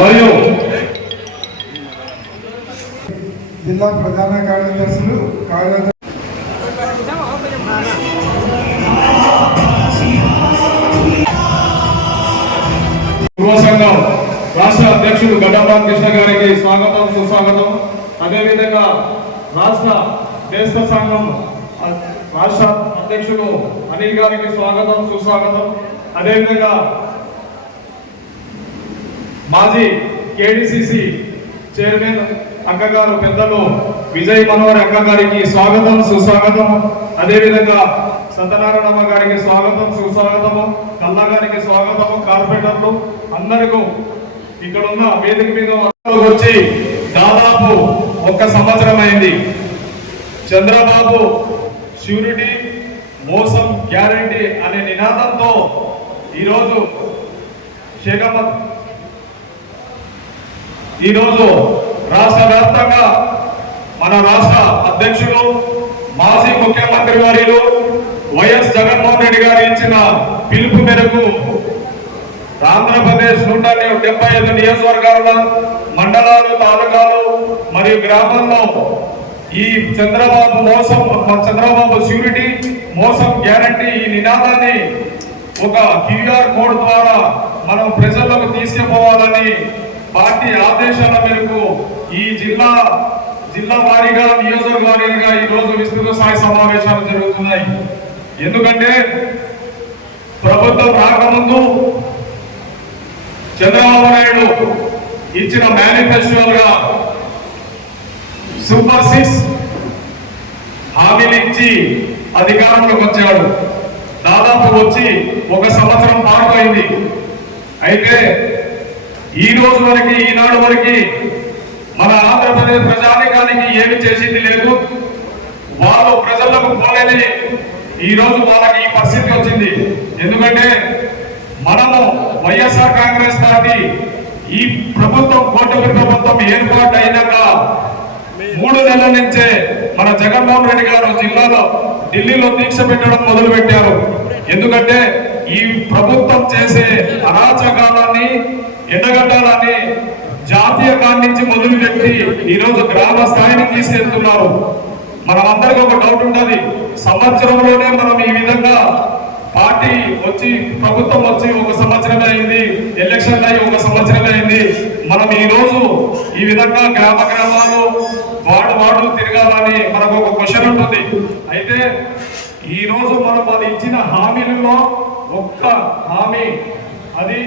మరియు జిల్లా ప్రధాన కార్యదర్శులు యువ సంఘం రాష్ట్ర అధ్యక్షుడు గడ్డం రామకృష్ణ గారికి స్వాగతం సుస్వాగతం. అదేవిధంగా రాష్ట్ర దేశ సంఘం రాష్ట్ర అధ్యక్షుడు అనిల్ గారికి స్వాగతం సుస్వాగతం. అదేవిధంగా మాజీ కేడిసిసి చైర్మన్ అక్కగారు పెద్దలు విజయ్ మనోహర్ అక్క గారికి స్వాగతం సుస్వాగతం. అదేవిధంగా సత్యనారాయణమ్మ గారికి స్వాగతం సుస్వాగతము. కల్లా గారికి స్వాగతము. కార్పొరేటర్లు అందరికీ ఇక్కడ ఉన్న వేదిక మీద వచ్చి దాదాపు 1 సంవత్సరం అయింది. చంద్రబాబు ష్యూరిటీ మోసం గ్యారంటీ అనే నినాదంతో ఈరోజు రాష్ట్ర వ్యాప్తంగా మన రాష్ట్ర అధ్యక్షులు మాజీ ముఖ్యమంత్రి వర్యులు వైఎస్ జగన్మోహన్ రెడ్డి గారు ఇచ్చిన పిలుపు మేరకు ఆంధ్రప్రదేశ్ 175 నియోజకవర్గాల మండలాలు, తాలూకాలు మరియు గ్రామాల్లో ఈ చంద్రబాబు ష్యూరిటీ మోసం గ్యారంటీ ఈ నినాదాన్ని ఒక QR కోడ్ ద్వారా మనం ప్రజల్లోకి తీసుకుపోవాలని పార్టీ ఆదేశాల మేరకు ఈ జిల్లా వారీగా నియోజకవర్గ వారీగా ఈరోజు విస్తృత స్థాయి సమావేశాలు జరుగుతున్నాయి. ఎందుకంటే ప్రభుత్వం రాకముందు చంద్రబాబు నాయుడు ఇచ్చిన మేనిఫెస్టోగా సూపర్ 6 హామీలు ఇచ్చి అధికారంలోకి వచ్చాడు. దాదాపు వచ్చి 1 సంవత్సరం పాటు అయింది. అయితే ఈ రోజు వరకు ఈనాడు వరకు మన ఆంధ్రప్రదేశ్ ప్రజానికానికి ఏమి చేసింది లేదు. వాళ్ళు ప్రజలకు పోలేని ఈ రోజు వాళ్ళకి ఈ పరిస్థితి వచ్చింది. ఎందుకంటే మనము వైఎస్ఆర్ కాంగ్రెస్ పార్టీ ఈ ప్రభుత్వం కూటమి ప్రభుత్వం ఏర్పాటు అయినాక 3 నెలల నుంచే మన జగన్మోహన్ రెడ్డి గారు ఢిల్లీలో దీక్ష పెట్టడం మొదలు పెట్టారు. ఎందుకంటే ఈ ప్రభుత్వం చేసే అరాచకాలని ఎండగట్టాలని జాతీయ కాడి నుంచి మొదలుపెట్టి ఈరోజు గ్రామ స్థాయిని తీసుకెళ్తున్నారు. మనం అందరికీ ఒక డౌట్ ఉంటుంది, సంవత్సరంలోనే మనం ఈ విధంగా పార్టీ వచ్చి ప్రభుత్వం వచ్చి 1 సంవత్సరమే అయింది, ఎలక్షన్ అయ్యి 1 సంవత్సరమే అయింది. మనం ఈ రోజు ఈ విధంగా గ్రామాలు వార్డు తిరగాలని మనకు ఒక క్వశ్చన్ ఉంటుంది. అయితే ఈ రోజు మనం వాళ్ళు ఇచ్చిన హామీలలో ఒక్క హామీ, అది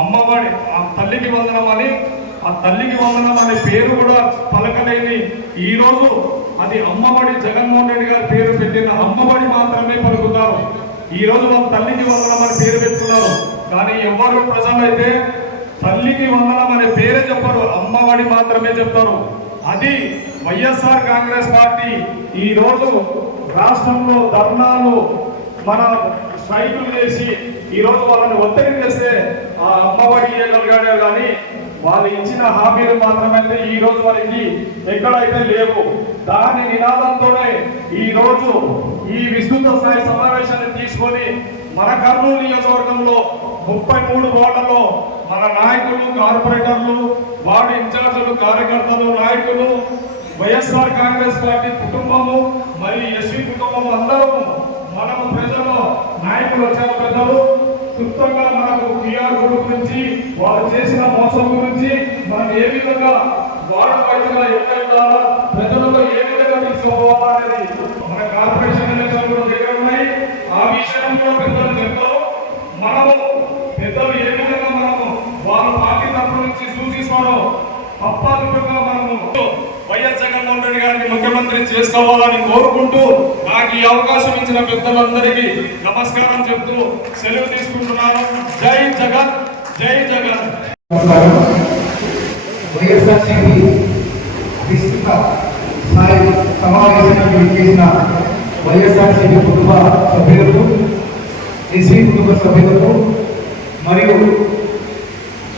అమ్మఒడి, ఆ తల్లికి వందనం అని, ఆ తల్లికి వందనం అనే పేరు కూడా పలకలేని ఈ రోజు అది అమ్మఒడి, జగన్మోహన్ రెడ్డి గారి పేరు పెట్టిన అమ్మఒడి మాత్రమే పలుకుతారు. ఈ రోజు వాళ్ళు తల్లికి వందనం అని పేరు పెట్టుకున్నారు. కానీ ఎవరు ప్రజలైతే తల్లికి వందనం అనే పేరే చెప్పరు, అమ్మఒడి మాత్రమే చెప్తారు. అది వైఎస్ఆర్ కాంగ్రెస్ పార్టీ ఈ రోజు రాష్ట్రంలో ధర్నాలు మన స్ట్రైకులు చేసి ఈ రోజు వాళ్ళని ఒత్తిడి చేస్తే ఆ అమ్మఒడి ఇవ్వగలిగాడే కానీ వాళ్ళు ఇచ్చిన హామీలు మాత్రమైతే ఈ రోజు వారికి ఎక్కడైతే లేవు. దాని నినాదంతోనే ఈ రోజు ఈ విస్తృత స్థాయి సమావేశాన్ని తీసుకొని మన కర్నూలు నియోజకవర్గంలో 33 వార్డుల్లో మన నాయకులు, కార్పొరేటర్లు, వార్డు ఇన్ఛార్జీలు, కార్యకర్తలు, నాయకులు, వైఎస్ఆర్ కాంగ్రెస్ పార్టీ కుటుంబము మరియు ఎస్వి కుటుంబము అందరూ మనము ప్రజలు నాయకులు వచ్చారు. పెద్దలు క్లుప్తంగా మనకు PR కోడ్ గురించి, వాళ్ళు చేసిన మోసం గురించి, మనం ఏ విధంగా వార్డు వైద్యులుగా ఎట్లా ప్రజలతో ఏ విధంగా తీసుకోవాలా అనేది మన కార్పొరేషన్ ఎలక్షన్ కూడా దగ్గర ఉన్నాయి. ఆ విషయం కూడా పెద్దలు చెప్తారు. మనము పెద్దలు ఏ విధంగా మనము వాళ్ళ పార్టీ తరఫు నుంచి సూచిస్తారో తప్పనిసరిగా మనము వైఎస్ జగన్మోహన్ రెడ్డి గారిని ముఖ్యమంత్రి చేసుకోవాలని కోరుకుంటూ నాకు ఈ అవకాశం ఇచ్చిన పెద్దలందరికీ నమస్కారం చెప్తూ సెలవు తీసుకుంటున్నాను. జై జగన్, జై జగన్. వైఎస్ఆర్సీపీ విస్తృత స్థాయి సమావేశానికి చేసిన వైఎస్ఆర్సీపీ కుటుంబ సభ్యులకు, ఎస్సీ కుటుంబ సభ్యులకు మరియు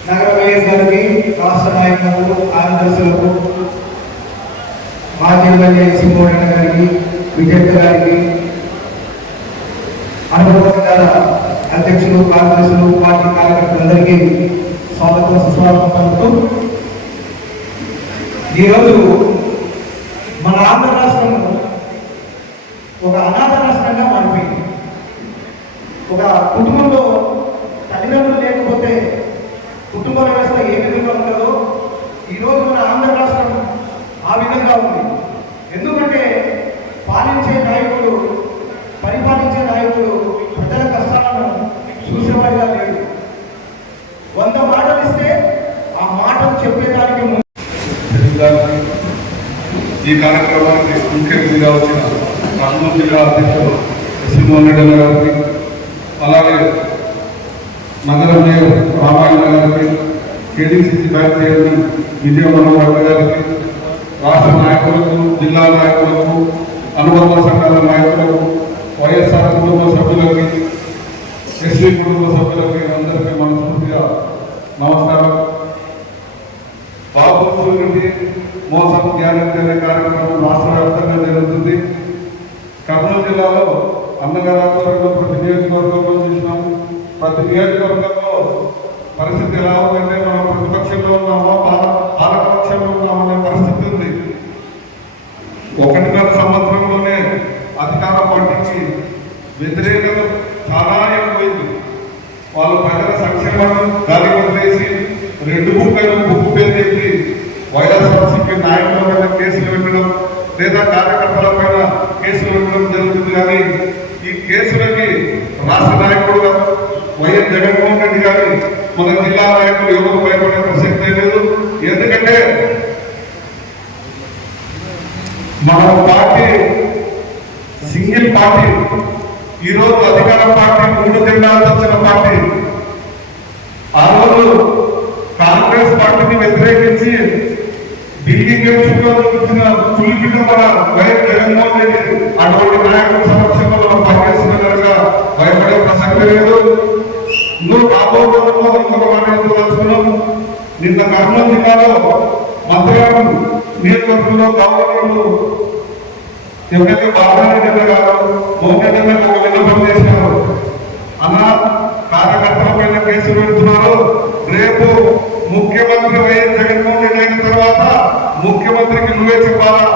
నగర వైఎస్ గారికి, రాష్ట్ర నాయకులకు, కార్యదర్శులకు, మాజీ ఎమ్మెల్యే సింహోడన్న గారికి, విజయ్ గారికి, అనుభవ అధ్యక్షులు, కార్యదర్శులు, పార్టీ కార్యకర్తలందరికీ స్వాగతం సుస్వాగతం పలుకుతూ ఈరోజు మన ఆంధ్ర రాష్ట్రం ఒక అనాథ రాష్ట్రంగా మారిపోయింది. ఒక కుటుంబంలో తల్లిదండ్రులు లేకపోతే కుటుంబ వ్యవస్థ ఏ విధంగా ఉంటుందో ఈరోజు మన ఆంధ్ర రాష్ట్రం ఆ విధంగా ఉంది. ఎందుకంటే పరిపాలించే నాయకుడు ప్రజల కష్టాలను చూసేవాడిగా లేడు. 100 మాటలు ఇస్తే ఆ మాటలు చెప్పేదానికి ఈ కార్యక్రమానికి ముఖ్య అతిథిగా వచ్చిన కర్నూలు జిల్లా అధ్యక్షుడు శ్రీమోహన్ రెడ్డి గారికి, అలాగే నగర మేయర్ రామాయణ గారికి, కేడీసీసీ బ్యాంక్ చైర్మన్ విజయ మనోహర్ గారికి, రాష్ట్ర నాయకులకు, జిల్లా నాయకులకు, అనుబంధ సంఘాల నాయకులకు, వైఎస్ఆర్ కుటుంబ సభ్యులకి, ఎస్సీ కుటుంబ సభ్యులకి అందరికీ మనస్ఫూర్తిగా నమస్కారం. బాబు సూర్యుడి మోసం గ్యారెంటీ అనే కార్యక్రమం రాష్ట్ర వ్యాప్తంగా జరుగుతుంది. కర్నూలు జిల్లాలో అన్నగారి ఆధ్వర్యంలో ప్రతి నియోజకవర్గంలో చూసినాము. ప్రతి నియోజకవర్గంలో పరిస్థితి ఎలా ఉందంటే మనం ప్రతిపక్షంలో ఉన్నామో పాలకపక్షంలో ఉన్నామనే పరిస్థితి ఉంది. 1.5 సంవత్సరంలోనే అధికార పార్టీకి వ్యతిరేకత చాలా ఎక్కువైంది. వాళ్ళు ప్రజల సంక్షేమాన్ని గాలి వదిలేసి 2 బుక్కు పేరు చెప్పి వైఎస్ఆర్సీపీ నాయకుల పైన కేసులు పెట్టడం లేదా కార్యకర్తల పైన కేసులు పెట్టడం జరుగుతుంది. కానీ ఈ కేసులకి రాష్ట్ర నాయకుడు వైఎస్ జగన్మోహన్ రెడ్డి గారి మన జిల్లా నాయకులు ఎవరు భయపడే ప్రసక్తే లేదు. ఎందుకంటే మన పార్టీ సింగిల్ పార్టీ, ఈరోజు అధికార పార్టీ 3 జిల్లాలు వచ్చిన పార్టీ. ఆ రోజు కాంగ్రెస్ పార్టీని వ్యతిరేకించి ఢిల్లీ గెలుచుకున్న తులిపిన మన వైఎస్ జగన్మోహన్ రెడ్డి అటువంటి నాయకుల సమక్షంలో మనం పనిచేస్తున్నట్టుగా భయపడే ప్రసక్తి లేదు. నువ్వు రాబోతున్న ఇంకొక మాట నిన్న కర్నూలు జిల్లాలో మంత్రిగారు నియోజకవర్గంలో గవర్నర్లు ఎమ్మెల్యే బాలరెడ్డి గారు మోహన్ ఒక విన్నపం చేసినారు. అన్న కార్యకర్తల పైన కేసులు పెడుతున్నారు. రేపు ముఖ్యమంత్రి వైఎస్ జగన్మోహన్ రెడ్డి అయిన తర్వాత ముఖ్యమంత్రికి నువ్వే చెప్పాలా.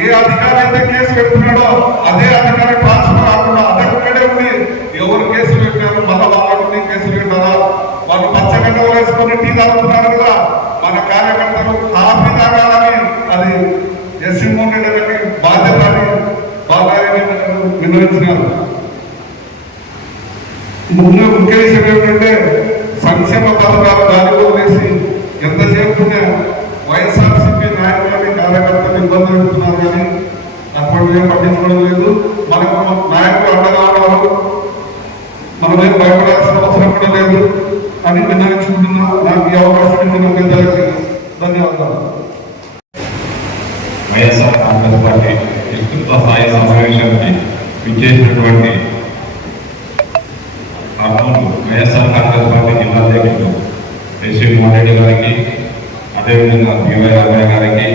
ఏ అధికారి అయితే కేసు పెడుతున్నాడో అదే అధికారి ట్రాన్స్ఫర్ కాకుండా అదొక్కడే ఉంది. ఎవరు కేసులు పెట్టారు మళ్ళా వాళ్ళని కేసులు పెట్టారా? వాళ్ళు పచ్చగడ్డ వేసుకొని టీ తాగుతున్నారు కదా. మన కార్యకర్తలు కాఫీ తాగాలని అది జగన్మోహన్ రెడ్డి గారికి బాధ్యత అని బాగా విన్నవించినారు. ముఖ్య విషయం ఏమిటంటే సంక్షేమ పథకాలు గాలి వదిలేసి ఎంతసేపు వైఎస్ఆర్సీపీ నాయకులని కార్యకర్తలు ఇబ్బంది పెడుతున్నారు. కానీ అప్పటికే పట్టించుకోవడం లేదు. మనకు నాయకులు అండగా ఉన్నారు, మనమేం భయపడాల్సిన అవసరం కూడా లేదు అని విన్నవించుకుంటున్నా. నాకు ఈ అవకాశం ఇచ్చిన పెద్దలకి ధన్యవాదాలు. వైఎస్ఆర్ కాంగ్రెస్ పార్టీ విస్తృత స్థాయి సమావేశానికి విచ్చేసినటువంటి కర్నూలు వైఎస్ఆర్ కాంగ్రెస్ పార్టీ జిల్లా అధ్యక్షుడు ఎస్వి మోహన్ రెడ్డి గారికి, అదేవిధంగా బివై అభయ గారికి,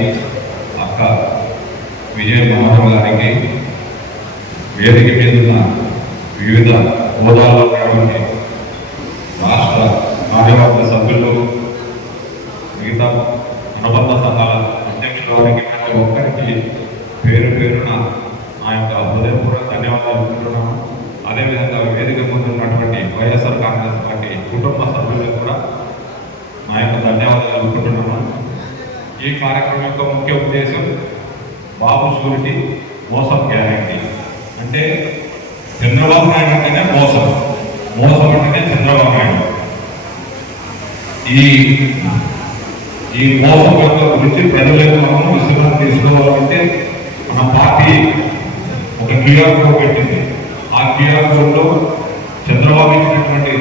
అక్క విజయ మనోహర్ గారికి, వేదిక మీద ఉన్న వివిధ హోదాల్లో ఉన్నటువంటి రాష్ట్ర కార్యవర్గ సభ్యులు, మిగతా అనుబంధ సంఘాల అధ్యక్షుల వారికి ప్రతి ఒక్కరికి పేరు పేరున నా యొక్క హృదయపూర్వక ధన్యవాదాలు తెలుపుతున్నాను. అదేవిధంగా వేదిక ముందు ఉన్నటువంటి వైఎస్ఆర్ కాంగ్రెస్ పార్టీ కుటుంబ సభ్యులకు కూడా నా యొక్క ధన్యవాదాలు తెలుపుకుంటున్నాను. ఈ కార్యక్రమం యొక్క ముఖ్య ఉద్దేశం బాబు షూరిటీ మోసం గ్యారంటీ. అంటే చంద్రబాబు నాయుడు అంటేనే మోసం, మోసం అంటేనే చంద్రబాబు నాయుడు. ఈ మోసం యొక్క గురించి ప్రజలకు మనం విస్తృతం తీసుకోవాలంటే మన పార్టీ ఒక క్యూఆర్ కోడ్ పెట్టింది. ఆ క్యూఆర్ కోడ్లో చంద్రబాబు ఇచ్చినటువంటి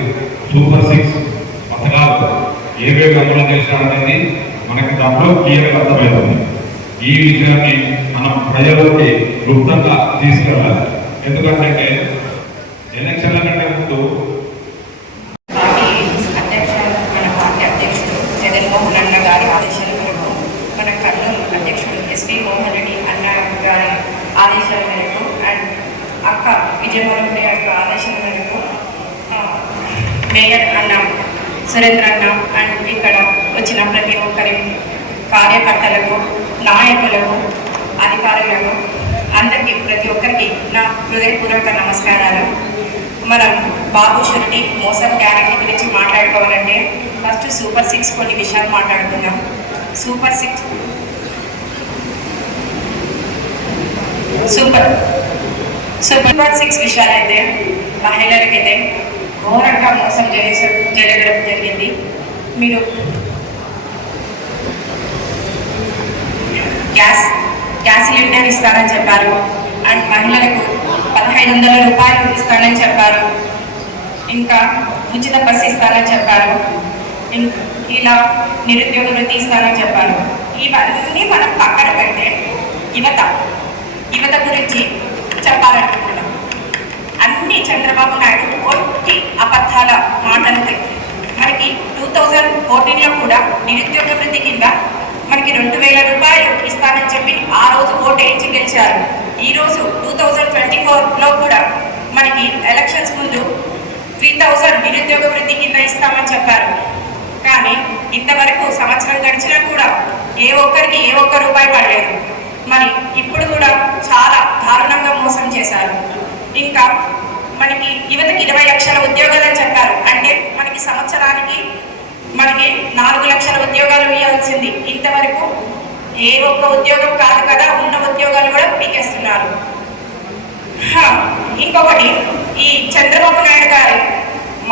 సూపర్ 6 పథకాలు ఏవేవి అమలు చేశారనేది మనకి దాంట్లో క్లియర్గా అర్థమవుతుంది. ఈ విషయాన్ని మనం ప్రజలకి గుప్తంగా తీసుకెళ్ళాలి. ఎందుకంటే ఎలక్షన్ల కంటే ముందు జగన్మోహన్ అన్న గారి ఆదేశాల మేరకు మన కర్నూలు అధ్యక్షుడు ఎస్పీ మోహన్ రెడ్డి అన్న గారి ఆదేశాల మేరకు అండ్ అక్క విజయ మనోహరి యొక్క ఆదేశాల మేరకు మేయర్ అన్న సురేంద్ర అన్న అండ్ కార్యకర్తలకు, నాయకులకు, అధికారులకు అందరికీ ప్రతి ఒక్కరికి నా హృదయపూర్వక నమస్కారాలు. మనం బాబు షూరిటీ మోసం గ్యారెంటీ గురించి మాట్లాడుకోవాలంటే ఫస్ట్ సూపర్ 6 కొన్ని విషయాలు మాట్లాడుకుందాం. సూపర్ 6 విషయాలైతే మహిళలకైతే ఘోరంగా మోసం జరగడం జరిగింది. మీరు గ్యాస్ సిలిండర్ ఇస్తానని చెప్పారు, అండ్ మహిళలకు 1500 రూపాయలు ఇస్తానని చెప్పారు, ఇంకా ఉచిత బస్సు ఇస్తానని చెప్పారు, ఇలా నిరుద్యోగ వృత్తి ఇస్తానని చెప్పారు. ఇవన్నీ మనం పక్కన పెడితే యువత గురించి చెప్పాలనుకుంటున్నాం. అన్ని చంద్రబాబు నాయుడు ఒట్టి అబద్ధాల మాటలు. మనకి 2014లో కూడా నిరుద్యోగ వృత్తి కింద మనకి 2000 రూపాయలు ఇస్తానని చెప్పి ఆ రోజు ఓటు వేయించి గెలిచారు. ఈరోజు 2024లో కూడా మనకి ఎలక్షన్స్ ముందు 3000 నిరుద్యోగ వృత్తి కింద ఇస్తామని చెప్పారు. కానీ ఇంతవరకు సంవత్సరం గడిచినా కూడా ఏ ఒక్క రూపాయి పడలేదు. మరి ఇప్పుడు కూడా చాలా దారుణంగా మోసం చేశారు. ఇంకా మనకి యువతకి 20 లక్షల ఉద్యోగాలు అని చెప్పారు. అంటే మనకి సంవత్సరానికి 4 లక్షల ఉద్యోగాలు ఇవ్వాల్సింది. ఇంతవరకు ఏ ఒక్క ఉద్యోగం కాదు కదా, ఉన్న ఉద్యోగాలు కూడా పీకేస్తున్నారు. ఇంకొకటి, ఈ చంద్రబాబు నాయుడు గారి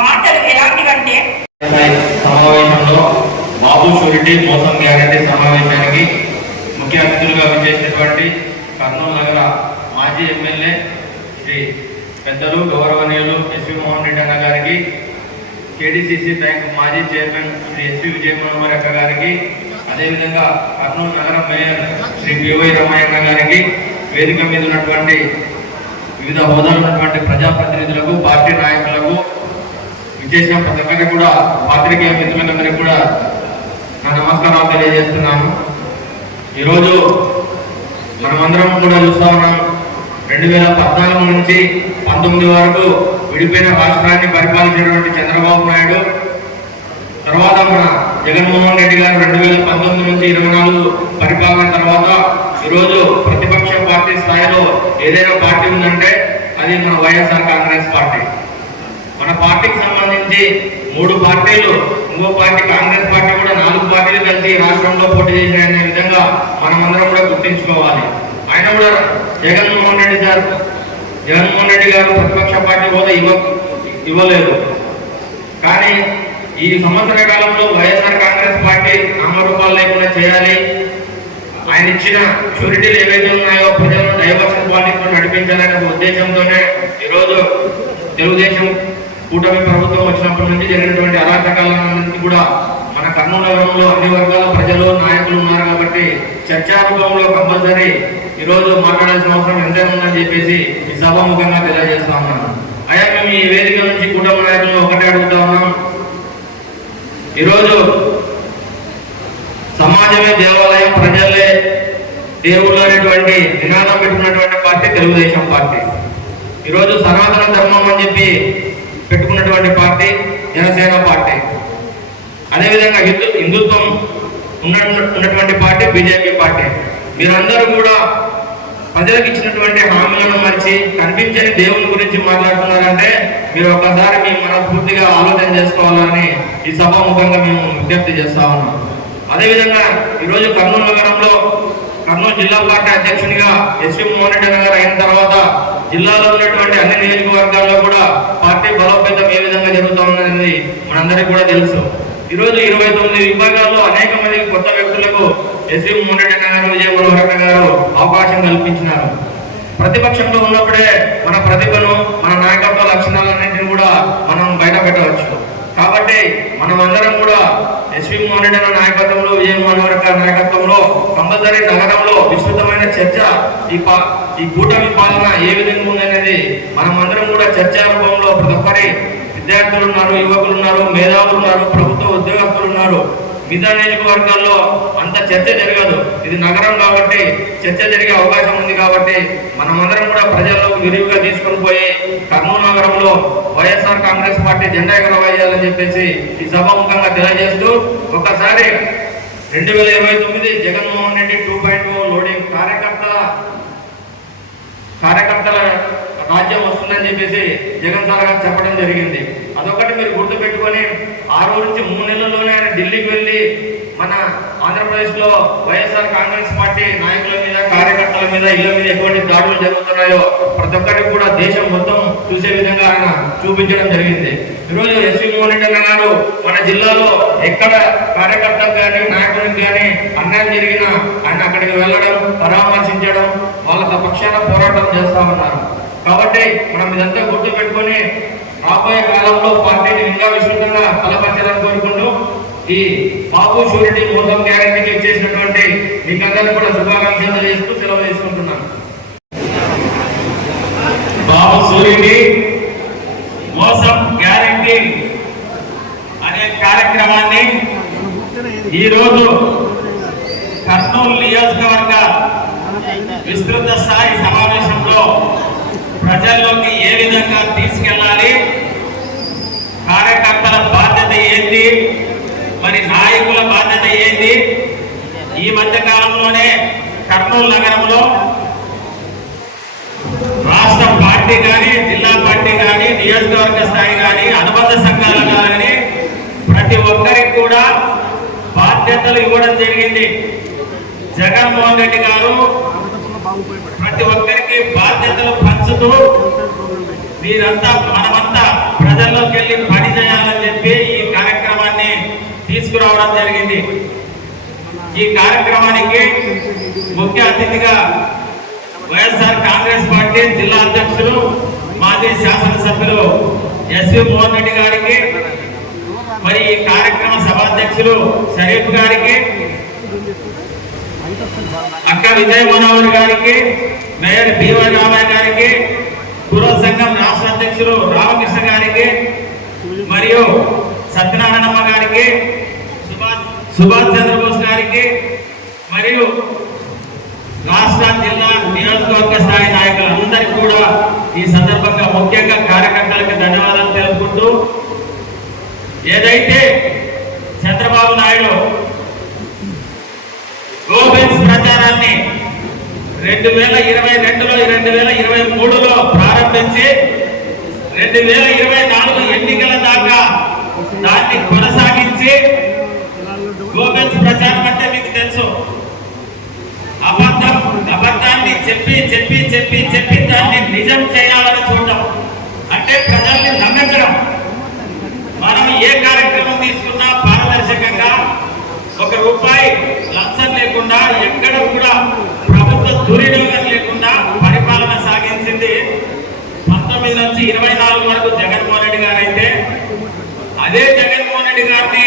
మాటలు ఎలాంటివంటే సమావేశంలో బాబు షూరిటీ మోసం గ్యారెంటీ సమావేశానికి ముఖ్య అతిథులుగా విచ్చేసినటువంటి కర్నూలు నగర మాజీ ఎమ్మెల్యే శ్రీ పెద్దలు గౌరవనీయులు ఎస్వి మోహన్ రెడ్డి అన్న గారికి, కేడీసీసీ బ్యాంక్ మాజీ చైర్మన్ శ్రీ ఎస్వి విజయమోహన్ అక్క గారికి, అదేవిధంగా కర్నూలు నగర మేయర్ శ్రీ పివై రమయ్య గారికి, వేదిక మీద ఉన్నటువంటి వివిధ హోదాలు ఉన్నటువంటి ప్రజాప్రతినిధులకు, పార్టీ నాయకులకు, విచ్చేసిన ప్రతి ఒక్కరికి కూడా, పాత్రికేయ మిత్రులందరికీ కూడా నా నమస్కారాలు తెలియజేస్తున్నాను. ఈరోజు మనమందరం కూడా చూస్తా ఉన్నాం, 2014 నుంచి 19 వరకు విడిపోయిన రాష్ట్రాన్ని పరిపాలించినటువంటి చంద్రబాబు నాయుడు తర్వాత మన జగన్మోహన్ రెడ్డి గారు 2019 నుంచి 24 పరిపాలన తర్వాత ఈరోజు ప్రతిపక్ష పార్టీ స్థాయిలో ఏదైనా పార్టీ ఉందంటే అది మన వైఎస్ఆర్ కాంగ్రెస్ పార్టీ. మన పార్టీకి సంబంధించి 3 పార్టీలు, ఇంకో పార్టీ కాంగ్రెస్ పార్టీ కూడా 4 పార్టీలు కలిసి రాష్ట్రంలో పోటీ చేసినాయనే విధంగా మనమందరం కూడా గుర్తించుకోవాలి. ఆయన కూడా జగన్మోహన్ రెడ్డి గారు ప్రతిపక్ష పార్టీ హోదా ఇవ్వలేదు. కానీ ఈ సంవత్సర కాలంలో వైఎస్ఆర్ కాంగ్రెస్ పార్టీ నామరూపాలు లేకుండా చేయాలి, ఆయన ఇచ్చిన షూరిటీలు ఏవైతే ఉన్నాయో ప్రజలను డైవర్షన్ పాలిటిక్స్ నడిపించాలనే ఉద్దేశంతోనే ఈరోజు తెలుగుదేశం కూటమి ప్రభుత్వం వచ్చినప్పటి నుంచి జరిగినటువంటి అరాచకాలన్నింటినీ కూడా మన కర్నూలు నగరంలో అన్ని వర్గాల ప్రజలు, నాయకులు ఉన్నారు కాబట్టి చర్చారూపంలో కంపల్సరీ ఈరోజు మాట్లాడాల్సిన అవసరం ఎంతైనా ఉందని చెప్పేసి ఈ సభాముఖంగా తెలియజేస్తా ఉన్నాను. అయ్యా, మేము ఈ వేదిక నుంచి కూటమి నాయకులను ఒకటే అడుగుతా ఉన్నాం. ఈరోజు సమాజమే దేవాలయం, ప్రజలే దేవుళ్ళు అనేటువంటి నినాదం పెట్టుకున్నటువంటి పార్టీ తెలుగుదేశం పార్టీ. ఈరోజు సనాతన ధర్మం అని చెప్పి పెట్టుకున్నటువంటి పార్టీ జనసేన పార్టీ. అదేవిధంగా హిందుత్వం ఉన్నటువంటి పార్టీ బీజేపీ పార్టీ. మీరందరూ కూడా ప్రజలకు ఇచ్చినటువంటి హామీలను మరిచి కనిపించని దేవుని గురించి మాట్లాడుతున్నారంటే మీరు ఒక్కసారి మీ మనస్ఫూర్తిగా ఆలోచన చేసుకోవాలని ఈ సభాముఖంగా మేము విజ్ఞప్తి చేస్తా ఉన్నాం. అదేవిధంగా ఈరోజు కర్నూలు నగరంలో కర్నూలు జిల్లా పార్టీ అధ్యక్షునిగా ఎస్వి మోహన్ రెడ్డి గారు అయిన తర్వాత జిల్లాలో ఉన్నటువంటి అన్ని నియోజకవర్గాల్లో కూడా పార్టీ బలోపేతం ఏ విధంగా జరుగుతూ ఉన్నది మనందరికీ కూడా తెలుసు. ఈరోజు 29 విభాగాల్లో అనేక మంది కొత్త వ్యక్తులకు ఎస్వి మోహన్ రెడ్డి గారు, విజయ మనోహర్ గారు అవకాశం కల్పించినారు. ప్రతిపక్షంలో ఉన్నప్పుడే మన ప్రతిభను, మన నాయకత్వ లక్షణాలన్నింటినీ కూడా మనం బయట పెట్టవచ్చు. కాబట్టి మనమందరం కూడా ఎస్వి మోహన్ రెడ్డి గారి నాయకత్వంలో, విజయ మనోహర్ గారి నాయకత్వంలో కంపల్సరీ నగరంలో విస్తృతమైన చర్చ ఈ కూటమి పాలన ఏ విధంగా ఉందనేది మనమందరం కూడా చర్చా రూపంలో ప్రతి ఒక్కరి విద్యార్థులు ఉన్నారు, యువకులు ఉన్నారు, మేధావులు ఉన్నారు, ప్రభుత్వ ఉద్యోగస్తులు ఉన్నారు. మిగతా నియోజకవర్గాల్లో అంత చర్చ జరగదు. ఇది నగరం కాబట్టి చర్చ జరిగే అవకాశం ఉంది. కాబట్టి మనమందరం కూడా ప్రజల్లోకి విరివిగా తీసుకొని పోయి కర్నూలు నగరంలో వైఎస్ఆర్ కాంగ్రెస్ పార్టీ జెండా ఎగరవేయాలని చెప్పేసి ఈ సభాముఖంగా తెలియజేస్తూ ఒకసారి 2029 జగన్మోహన్ రెడ్డి 2.0 లోడింగ్ కార్యకర్తల రాజ్యం వస్తుందని చెప్పేసి జగన్ సార్ గారు చెప్పడం జరిగింది. అదొకటి మీరు గుర్తు పెట్టుకొని ఆ రోజు నుంచి 3 నెలల్లోనే ఆయన ఢిల్లీకి వెళ్ళి మన ఆంధ్రప్రదేశ్లో వైఎస్ఆర్ కాంగ్రెస్ పార్టీ నాయకుల మీద, కార్యకర్తల మీద, ఇళ్ల మీద ఎటువంటి దాడులు జరుగుతున్నాయో ప్రతి ఒక్కరికి కూడా దేశం మొత్తం చూసే విధంగా ఆయన చూపించడం జరిగింది. ఈరోజు ఎస్వి మోహన్ రెడ్డి గారు మన జిల్లాలో ఎక్కడ కార్యకర్తలకు కానీ నాయకులకు కానీ అన్యాయం జరిగినా ఆయన అక్కడికి వెళ్ళడం, పరామర్శించడం, వాళ్ళ పక్షాన పోరాటం చేస్తా ఉన్నారు. కాబట్టి మనం ఇదంతా గుర్తు పెట్టుకొని రాబోయే కాలంలో పార్టీని ఇంకా విస్తృతంగా బలపరచాలని కోరుకుంటూ ఈ బాబు షూరిటీ మోసం గ్యారెంటీకి ఇచ్చేసినటువంటి మీకందరినీ కూడా శుభాకాంక్షలు తెలియజేస్తూ సెలవు తీసుకుంటున్నాను. బాబు షూరిటీ మోసం గ్యారెంటీ అనే కార్యక్రమాన్ని ఈరోజు కర్నూలు నియోజకవర్గ విస్తృత స్థాయి సమావేశంలో ప్రజల్లోకి ఏ విధంగా తీసుకెళ్ళాలి, కార్యకర్తల బాధ్యత ఏంటి, మరి నాయకుల బాధ్యత ఏంటి. ఈ మధ్య కాలంలోనే కర్నూలు నగరంలో రాష్ట్ర పార్టీ కానీ, జిల్లా పార్టీ కానీ, నియోజకవర్గ స్థాయి కానీ, అనుబంధ సంఘాలు కానీ ప్రతి ఒక్కరికి కూడా బాధ్యతలు ఇవ్వడం జరిగింది. జగన్మోహన్ రెడ్డి గారు ప్రతి ఒక్కరికి బాధ్యతలు పంచుతూ మీరంతా మనమంతా ప్రజల్లోకి వెళ్ళి పని చేయాలని చెప్పి ఈ కార్యక్రమాన్ని తీసుకురావడం జరిగింది. ఈ కార్యక్రమానికి ముఖ్య అతిథిగా వైఎస్ఆర్ కాంగ్రెస్ పార్టీ జిల్లా అధ్యక్షులు, మాజీ శాసనసభ్యులు ఎస్వి మోహన్ రెడ్డి గారికి, మరి ఈ కార్యక్రమ సభాధ్యక్షులు షరీఫ్ గారికి, అక్క విజయ మనోహర్ గారికి, మేయర్ బీవై రామయ్య గారికి, పూర్వ సంఘం రాష్ట్ర అధ్యక్షులు రామకృష్ణ గారికి, మరియు సత్యనారాయణమ్మ గారికి, సుభాష్ చంద్రబోస్ గారికి, మరియు రాష్ట్ర, జిల్లా, నియోజకవర్గ స్థాయి నాయకులందరికీ కూడా ఈ సందర్భంగా ముఖ్యంగా కార్యకర్తలకు ధన్యవాదాలు తెలుపుకుంటూ, ఏదైతే చంద్రబాబు నాయుడు గోబెన్స్ ప్రచారాన్ని 2022లో 2023లో ప్రారంభించి 2024 ఎన్నికల దాకా దాన్ని కొనసాగించి, గోబెన్స్ ప్రచారం అంటే మీకు తెలుసు, అబద్ధాన్ని చెప్పి దాన్ని నిజం చేయాలని చూడటం, అంటే ప్రజల్ని నమ్మించడం. మనం ఏ కార్యక్రమం తీసుకున్నా పారదర్శకంగా, ₹1 లంచం లేకుండా, ఎక్కడ కూడా ప్రభుత్వ దుర్వినియోగం లేకుండా పరిపాలన సాగించింది 19 నుంచి 24 వరకు జగన్మోహన్ రెడ్డి గారు అయితే, అదే జగన్మోహన్ రెడ్డి గారిని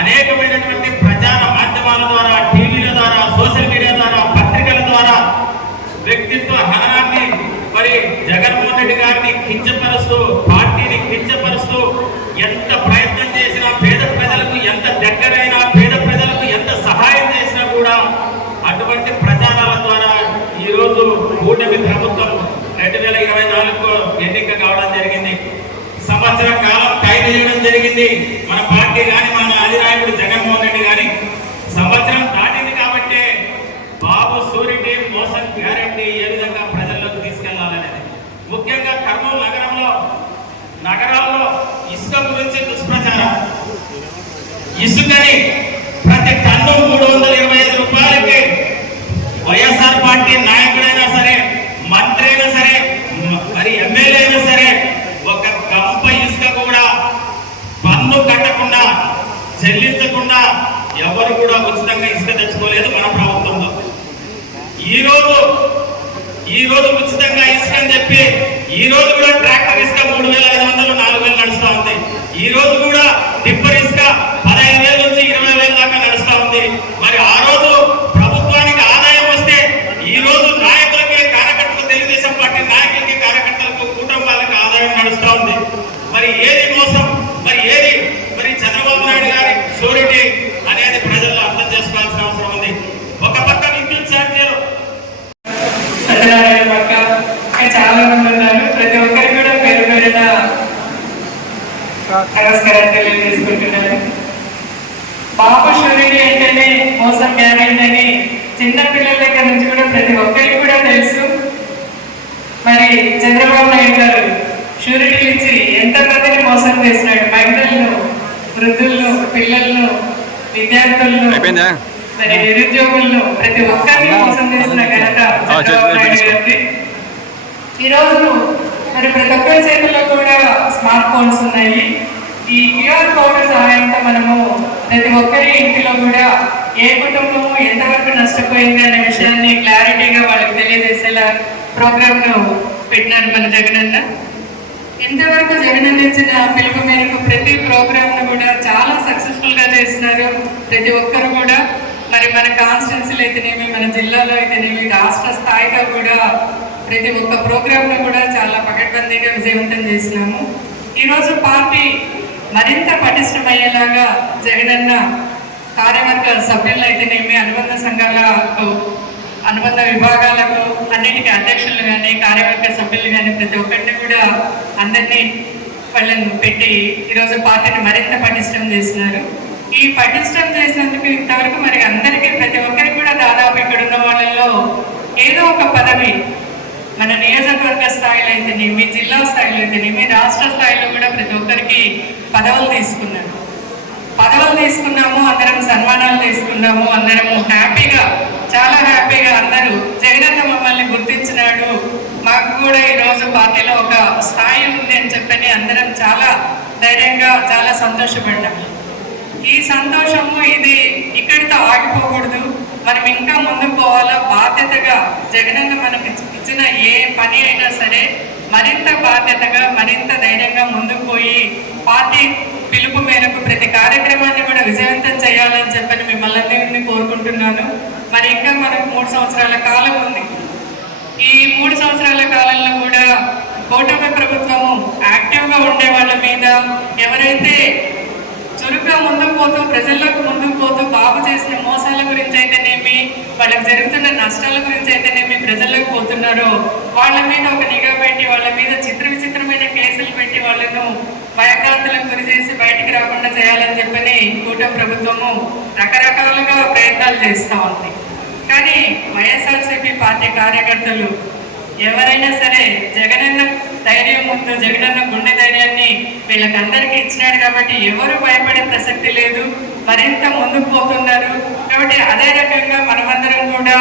అనేకమైనటువంటి ప్రచార మాధ్యమాల ద్వారా, టీవీల ద్వారా, సోషల్ మీడియా ద్వారా, పత్రికల ద్వారా వ్యక్తిత్వ హననాన్ని, మరి జగన్మోహన్ రెడ్డి గారిని కించపరుస్తూ, పార్టీని కించపరుస్తూ ఎంత ప్రయత్నం చేసినా, పేద ప్రజలకు ఎంత దగ్గరైనా, పేద ప్రజలకు ఎంత సహాయం చేసినా కూడా అటువంటి ప్రచారాల ద్వారా ఈరోజు కూటమి ప్రభుత్వం 2024 ఎన్నిక కావడం జరిగింది. సంవత్సర కాలం ఖైదు చేయడం జరిగింది మన పార్టీ కానీ, మన అధినాయకుడు జగన్మోహన్ రెడ్డి కానీ. సంవత్సరం దాటింది కాబట్టి బాబు షూరిటీ మోసం గ్యారెంటీ ఏ విధంగా ప్రజల్లోకి తీసుకెళ్లాలనేది, ముఖ్యంగా కర్నూలు నగరాల్లో ఇసుక గురించి దుష్ప్రచారం. ఇసుకని ప్రతి టన్ను ₹325 వైఎస్ఆర్ పార్టీ నాయకుడైనా సరే, మంత్రి అయినా సరే, మరి ఎమ్మెల్యే అయినా సరే, ఒక గంప ఇసుక కూడా పన్ను కట్టకుండా, చెల్లించకుండా ఎవరు కూడా ఉచితంగా ఇసుక తెచ్చుకోలేదు మన ప్రభుత్వంలో. ఈ రోజు ఉచితంగా ఇసుక అని చెప్పి ఈ రోజు కూడా ట్రాక్టర్ ఇసుక 3,500, 4,000 నడుస్తూ ఉంది. ఈ రోజు కూడా టిప్పర్ ఇసుక 15,000 నుంచి 20,000 దాకా నడుస్తూ ఉంది. మరి ఆ రోజు ప్రభుత్వానికి ఆదాయం వస్తే ఈ రోజు నాయకులకి, కార్యకర్తలకు, తెలుగుదేశం పార్టీ నాయకులకి, కార్యకర్తలకు, కుటుంబాలకు ఆదాయం నడుస్తూ ఉంది. మరి ఏది మోసం, మరి చంద్రబాబు నాయుడు గారి షూరిటీ అనేది ప్రజల్లో అర్థం చేసుకోవాల్సిన అవసరం ఉంది. ఒక పక్క విద్యుత్ ఛార్జీలు, సత్యనారాయణ పక్క చాలా మంది ఉన్నారు. ప్రతి ఒక్కరికి కూడా పేరు పేరున నమస్కారం తెలియజేసుకుంటున్నాను. బాబు అంటేనే మోసం గ్యారెంటీ అని చిన్న పిల్లల దగ్గర నుంచి కూడా ప్రతి ఒక్కరికి కూడా తెలుసు. మరి చంద్రబాబు నాయుడు గారు షూరిటీలు ఇచ్చి ఎంతమందిని మోసం చేసినాడు. మహిళలను, వృద్ధులను, పిల్లలను, విద్యార్థులను, మరి నిరుద్యోగులను ప్రతి ఒక్కరిని మోసం చేసిన ఘనత చంద్రబాబు నాయుడు గారికి. ఈరోజు మరి ప్రతి ఒక్కరి చేతుల్లో కూడా స్మార్ట్ ఫోన్స్ ఉన్నాయి. ఈ క్యూఆర్ కోడ్ సహాయంతో మనము ప్రతి ఒక్కరి ఇంటిలో కూడా ఏ కుటుంబము ఎంతవరకు నష్టపోయింది అనే విషయాన్ని క్లారిటీగా వాళ్ళకి తెలియజేసేలా ప్రోగ్రామ్ను పెట్టినారు మన జగనన్న. ఇంతవరకు జగనన్న ఇచ్చిన పిలుపు మేరకు ప్రతి ప్రోగ్రామ్ను కూడా చాలా సక్సెస్ఫుల్గా చేసినారు ప్రతి ఒక్కరు కూడా. మరి మన కాన్స్టిట్యున్సీలో అయితేనేమి, మన జిల్లాలో అయితేనేమి, రాష్ట్ర స్థాయిగా కూడా ప్రతి ఒక్క ప్రోగ్రామ్ను కూడా చాలా పకడ్బందీగా విజయవంతం చేసినాము. ఈరోజు పార్టీ మరింత పటిష్టమయ్యేలాగా జగనన్న కార్యవర్గ సభ్యులు అయితేనేమి, అనుబంధ సంఘాలకు, అనుబంధ విభాగాలకు అన్నిటికీ అధ్యక్షులు కానీ, కార్యవర్గ సభ్యులు కానీ ప్రతి ఒక్కరిని కూడా అందరినీ వాళ్ళను పెట్టి ఈరోజు పార్టీని మరింత పటిష్టం చేసినారు. ఈ పటిష్టం చేసినందుకు ఇంతవరకు మరి అందరికీ ప్రతి ఒక్కరికి కూడా దాదాపు ఇక్కడ ఉన్న వాళ్ళల్లో ఏదో ఒక పదవి మన నియోజకవర్గ స్థాయిలో అయితేనేమి, జిల్లా స్థాయిలో అయితేనేమి, రాష్ట్ర స్థాయిలో కూడా ప్రతి ఒక్కరికి పదవులు తీసుకున్నాము. అందరం సన్మానాలు తీసుకున్నాము. అందరము హ్యాపీగా, చాలా హ్యాపీగా అందరూ జగనన్న మమ్మల్ని గుర్తించినాడు, మాకు కూడా ఈరోజు పార్టీలో ఒక స్థాయి ఉంది అని చెప్పని అందరం చాలా ధైర్యంగా, చాలా సంతోషపడ్డాము. ఈ సంతోషము ఇది ఇక్కడితో ఆగిపోకూడదు. మనం ఇంకా ముందుకు పోవాలా. బాధ్యతగా జగనన్న మనకి ఇచ్చిన ఏ పని అయినా సరే మరింత బాధ్యతగా, మరింత ధైర్యంగా ముందుకు పోయి పార్టీ పిలుపు మేరకు ప్రతి కార్యక్రమాన్ని కూడా విజయవంతం చేయాలని చెప్పని మిమ్మల్ని అందరినీ కోరుకుంటున్నాను. మరి ఇంకా మనకు 3 సంవత్సరాల కాలం ఉంది. ఈ 3 సంవత్సరాల కాలంలో కూడా కూటమి ప్రభుత్వము యాక్టివ్గా ఉండే వాళ్ళ మీద, ఎవరైతే చురుగ్గా ముందుకు పోతూ, ప్రజల్లోకి ముందుకు పోతూ బాబు చేసిన మోసాల గురించి అయితేనేమి, వాళ్ళకి జరుగుతున్న నష్టాల గురించి అయితేనేమి ప్రజల్లోకి పోతున్నారో వాళ్ళ మీద ఒక నిఘా పెట్టి, వాళ్ళ మీద విచిత్రమైన కేసులు పెట్టి వాళ్ళను భయభ్రాంతులకు గురి చేసి బయటికి రాకుండా చేయాలని చెప్పని కూటమి ప్రభుత్వము రకరకాలుగా ప్రయత్నాలు చేస్తూ ఉంది. కానీ వైఎస్ఆర్సీపీ పార్టీ కార్యకర్తలు ఎవరైనా సరే జగనన్న ధైర్యం ముందు, జగనన్న గుండె ధైర్యాన్ని వీళ్ళకందరికీ ఇచ్చినాడు కాబట్టి ఎవరు భయపడే ప్రసక్తి లేదు, మరింత ముందుకు పోతున్నారు. కాబట్టి అదే రకంగా మనమందరం కూడా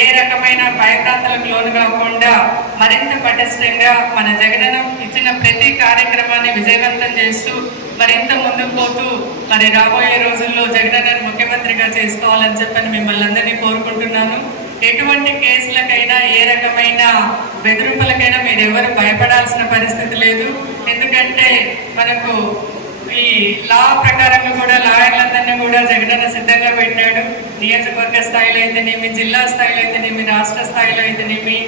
ఏ రకమైన భయభ్రాంతులకు లోను కాకుండా మరింత పటిష్టంగా మన జగనన్న ఇచ్చిన ప్రతి కార్యక్రమాన్ని విజయవంతం చేస్తూ మరింత ముందుకు పోతూ మరి రాబోయే రోజుల్లో జగనన్నను ముఖ్యమంత్రిగా చేసుకోవాలని చెప్పని మిమ్మల్ని అందరినీ కోరుకుంటున్నాను. ఎటువంటి కేసులకైనా, ఏ రకమైన బెదిరింపులకైనా మీరు ఎవరు భయపడాల్సిన పరిస్థితి లేదు. ఎందుకంటే మనకు ఈ లా ప్రకారంగా కూడా లాయర్లందరినీ కూడా జగనన్న సిద్ధంగా పెట్టాడు. నియోజకవర్గ స్థాయిలో అయితేనేమి, జిల్లా స్థాయిలో అయితేనేమి, రాష్ట్ర స్థాయిలో అయితేనేమి,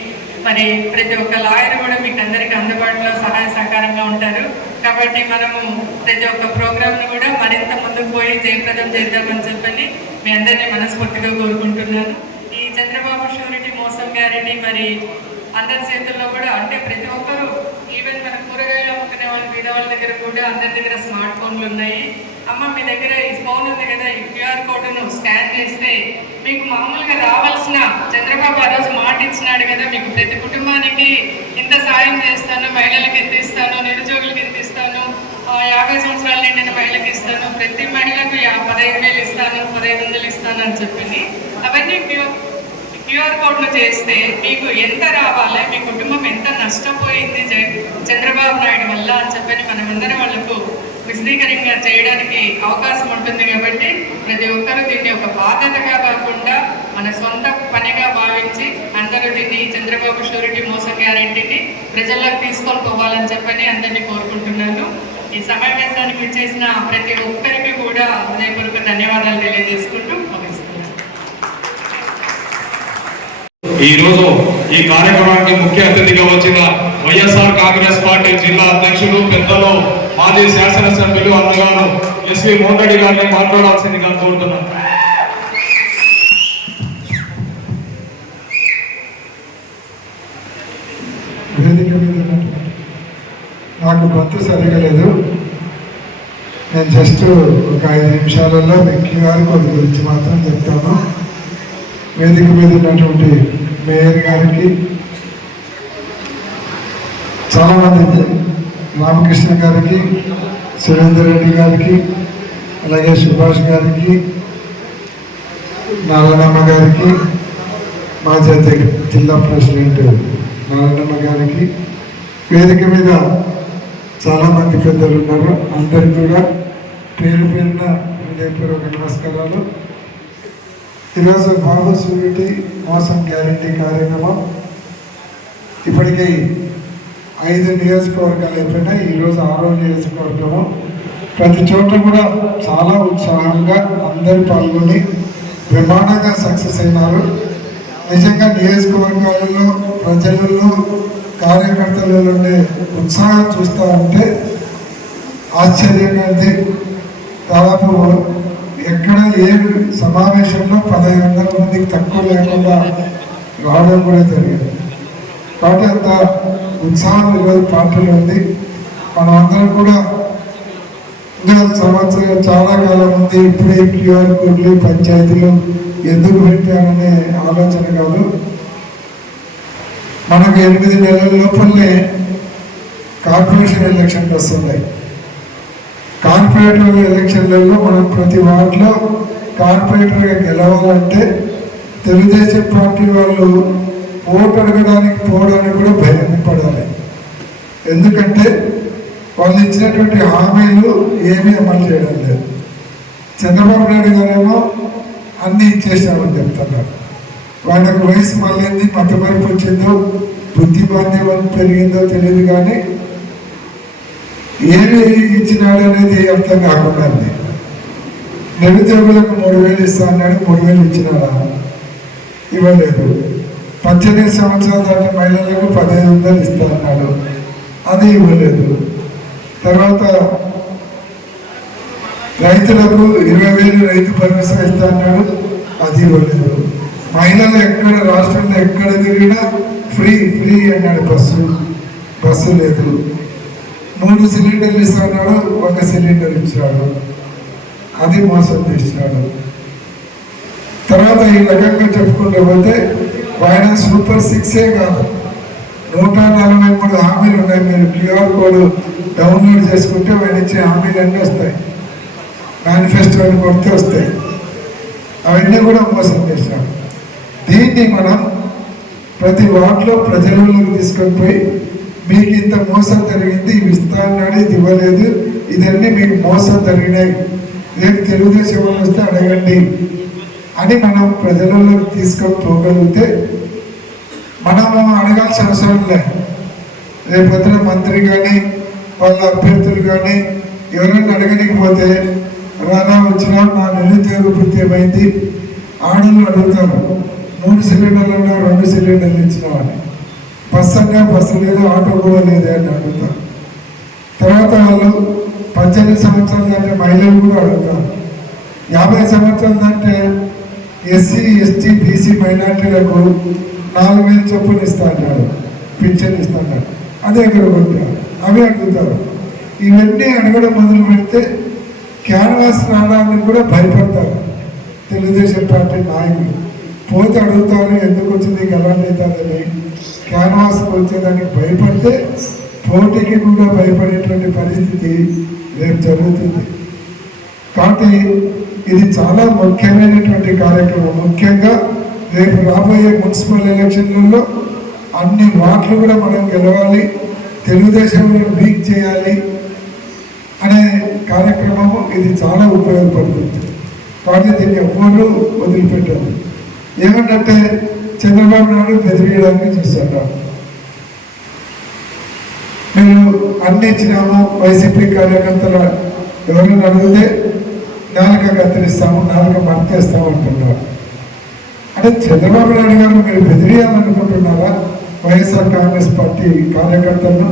మరి ప్రతి ఒక్క లాయర్ కూడా మీకు అందరికీ అందుబాటులో సహాయ సహకారంగా ఉంటారు. కాబట్టి మనము ప్రతి ఒక్క ప్రోగ్రామ్ను కూడా మరింత ముందుకు పోయి జయప్రదం చేద్దామని చెప్పని మీ అందరినీ మనస్ఫూర్తిగా కోరుకుంటున్నాను. ఈ చంద్రబాబు షూరిటీ మోసం గ్యారెంటీ మరి అందరి చేతుల్లో కూడా, అంటే ప్రతి ఒక్కరు, ఈవెన్ మన కూరగాయలు అమ్ముకునే వాళ్ళు, బీదవాళ్ళ దగ్గర కూడా అందరి దగ్గర స్మార్ట్ ఫోన్లు ఉన్నాయి. అమ్మ మీ దగ్గర ఈ ఫోన్ ఉంది కదా, ఈ క్యూఆర్ కోడ్ను స్కాన్ చేస్తే మీకు మామూలుగా రావాల్సిన, చంద్రబాబు ఆ రోజు మాట ఇచ్చినాడు కదా, మీకు ప్రతి కుటుంబానికి ఇంత సాయం చేస్తాను, మహిళలకు ఎంత ఇస్తాను, నిరుద్యోగులకు ఎంత ఇస్తాను, 50 సంవత్సరాలు నిండిన మహిళకి ఇస్తాను, ప్రతి మహిళకు 15,000 ఇస్తాను, 1500 ఇస్తాను అని చెప్పింది. అవన్నీ క్యూఆర్ కోడ్ను చేస్తే మీకు ఎంత రావాలి, మీ కుటుంబం ఎంత నష్టపోయింది చంద్రబాబు నాయుడు వల్ల అని చెప్పని మనమందరం వాళ్ళకు విశదీకరంగా చేయడానికి అవకాశం ఉంటుంది. కాబట్టి ప్రతి ఒక్కరూ దీన్ని ఒక బాధ్యతగా కాకుండా మన సొంత పనిగా భావించి అందరూ దీన్ని చంద్రబాబు షూరిటీ మోసం గ్యారెంటీని ప్రజల్లోకి తీసుకొని పోవాలని చెప్పని అందరినీ కోరుకుంటున్నాను. ఈ సమావేశానికి చేసిన ప్రతి ఒక్కరికి కూడా హృదయపూర్వక ధన్యవాదాలు తెలియజేసుకుంటూ ముగిస్తున్నాను. ఈ రోజు ఈ కార్యక్రమానికి ముఖ్య అతిథిగా వచ్చిన వైఎస్ఆర్ కాంగ్రెస్ పార్టీ జిల్లా అధ్యక్షులు, పెద్దలు, మాజీ శాసనసభ్యులు అన్నగారు ఎస్వి మోహన్ రెడ్డి గారిని మాట్లాడాల్సిందిగా కోరుతున్నాను. వేదిక మీద నాకు గొంతు సరిగా లేదు. నేను జస్ట్ ఒక 5 నిమిషాలలో మీ క్యూఆర్ కోడ్ గురించి మాత్రం చెప్తాను. వేదిక మీద ఉన్నటువంటి మేయర్ గారికి, చాలామంది, రామకృష్ణ గారికి, సురేందర్ రెడ్డి గారికి, అలాగే సుభాష్ గారికి, నారాయణమ్మ గారికి, మాజీ జిల్లా ప్రెసిడెంట్ నారాయణమ్మ గారికి, వేదిక మీద చాలామంది పెద్దలు ఉన్నారు. అందరికీ కూడా పేరు పేరున హృదయపూర్వక నమస్కారాలు. ఈరోజు బాబు షూరిటీ మోసం గ్యారంటీ కార్యక్రమం ఇప్పటికీ 5 నియోజకవర్గాలు అయిపోయినాయి. ఈరోజు 6వ నియోజకవర్గము. ప్రతి చోట కూడా చాలా ఉత్సాహంగా అందరూ పాల్గొని బ్రహ్మాండంగా సక్సెస్ అయినారు. నిజంగా నియోజకవర్గాలలో ప్రజలలో కార్యకర్తలలో ఉండే ఉత్సాహం చూస్తూ ఉంటే ఆశ్చర్యంగా ఉంది. దాదాపు ఎక్కడ ఏ సమావేశంలో 1500 మందికి తక్కువ లేకుండా రావడం కూడా జరిగింది. కాబట్టి అంత ఉత్సాహం ఈరోజు పార్టీలో ఉంది. మనం అందరం కూడా ఇంకా సంవత్సరం చాలా కాలం ఉంది, ఇప్పుడే క్యూఆర్ కోడ్లు పంచాయతీలు ఎందుకు పెట్టామనే ఆలోచన కాదు. మనకు 8 నెలల లోపలనే కార్పొరేషన్ ఎలక్షన్లు వస్తున్నాయి. కార్పొరేటర్ ఎలక్షన్లలో మనం ప్రతి వార్డులో కార్పొరేటర్గా గెలవాలంటే తెలుగుదేశం పార్టీ వాళ్ళు ఓటు అడగడానికి పోవడానికి కూడా భయపడాలి. ఎందుకంటే వాళ్ళు ఇచ్చినటువంటి హామీలు ఏమీ అమలు చేయడం లేదు. చంద్రబాబు నాయుడు గారేమో అన్నీ ఇచ్చేసామని చెప్తున్నారు. వాళ్ళకు వయసు మళ్ళీ మతమరుపు వచ్చిందో బుద్ధి బాధ్యం పెరిగిందో తెలియదు, కానీ ఏమి ఇచ్చినాడు అనేది అర్థం కాకుండా నిరుద్యోగులకు 3000 ఇస్తా అన్నాడు. 3000 ఇచ్చినాడా? ఇవ్వలేదు. 18 సంవత్సరాల దాటి మహిళలకు 1500 ఇస్తా అన్నాడు. అది ఇవ్వలేదు. తర్వాత రైతులకు 20,000 రైతు భరోసా ఇస్తా అన్నాడు. అది ఇవ్వలేదు. మహిళలు ఎక్కడ రాష్ట్రంలో ఎక్కడ తిరిగినా ఫ్రీ ఫ్రీ అన్నాడు. బస్సు లేదు. 3 సిలిండర్లు ఇస్తున్నాడు, 1 సిలిండర్ ఇచ్చినాడు. అది మోసం చేసినాడు. తర్వాత ఈ రకంగా చెప్పుకుంటూ పోతే ఆయన సూపర్ 6 కాదు, 143 హామీలు ఉన్నాయి. మీరు క్యూఆర్ కోడ్ డౌన్లోడ్ చేసుకుంటే ఆయన ఇచ్చే హామీలన్నీ వస్తాయి. మేనిఫెస్టోని కొడితే వస్తాయి. అవన్నీ కూడా మోసం చేసినాడు. దీన్ని మనం ప్రతి వార్డులో ప్రజలకు తీసుకొని పోయి మీకు ఇంత మోసం జరిగింది, ఇవి ఇస్తా అన్నాడు, ఇది ఇవ్వలేదు, ఇదన్నీ మీకు మోసం జరిగినాయి, రేపు తెలుగుదేశం వాళ్ళు వస్తే అడగండి అని మనం ప్రజలకు తీసుకొని పోగలిగితే మనము అడగాల్సిన అవసరం లేదు. రేపొద్దున మంత్రి కానీ వాళ్ళ అభ్యర్థులు కానీ ఎవరైనా అడగనికపోతే రానా వచ్చినా నా నిరుద్యోగ వృత్తి ఏమైంది ఆడళ్ళు అడుగుతారు. 3 సిలిండర్లు ఉన్నా 2 సిలిండర్లు ఇచ్చినామని. బస్సు అన్నా బస్సు లేదు, ఆటో కూడా లేదే అని అడుగుతారు. తర్వాత వాళ్ళు 18 సంవత్సరాలు దాంటే మహిళలు కూడా అడుగుతారు. 50 సంవత్సరాలు దాంటే ఎస్సీ ఎస్టీ బీసీ మైనార్టీలకు 4000 చొప్పులు ఇస్తా అన్నాడు, పింఛన్ ఇస్తా అన్నాడు. అదే ఇక్కడ కొట్టారు. అవి అడుగుతారు. ఇవన్నీ అడగడం మొదలు పెడితే క్యాన్వాస్ రావడానికి కూడా భయపడతారు తెలుగుదేశం పార్టీ నాయకులు. పోతే అడుగుతారు ఎందుకు వచ్చింది గలాట్ అవుతుందని. క్యాన్వాస్కి వచ్చేదానికి భయపడితే పోటీకి కూడా భయపడేటువంటి పరిస్థితి రేపు జరుగుతుంది. కాబట్టి ఇది చాలా ముఖ్యమైనటువంటి కార్యక్రమం. ముఖ్యంగా రేపు రాబోయే మున్సిపల్ ఎలక్షన్లలో అన్ని వార్డులు కూడా మనం గెలవాలి, తెలుగుదేశంలో వీక్ చేయాలి అనే కార్యక్రమము ఇది చాలా ఉపయోగపడుతుంది. కాబట్టి దీన్ని ఎవ్వరూ వదిలిపెట్టారు. ఏమంటే చంద్రబాబు నాయుడు బెదిరియడానికి చూస్తున్నారు. మేము అన్ని ఇచ్చినాము, వైసీపీ కార్యకర్తలు ఎవరైనా అడిగితే నాలుక కత్తిరిస్తాము, నాలుక మర్తేస్తాము అంటున్నారు. అంటే చంద్రబాబు నాయుడు గారు మీరు బెదిరియాలనుకుంటున్నారా వైఎస్ఆర్ కాంగ్రెస్ పార్టీ కార్యకర్తలను?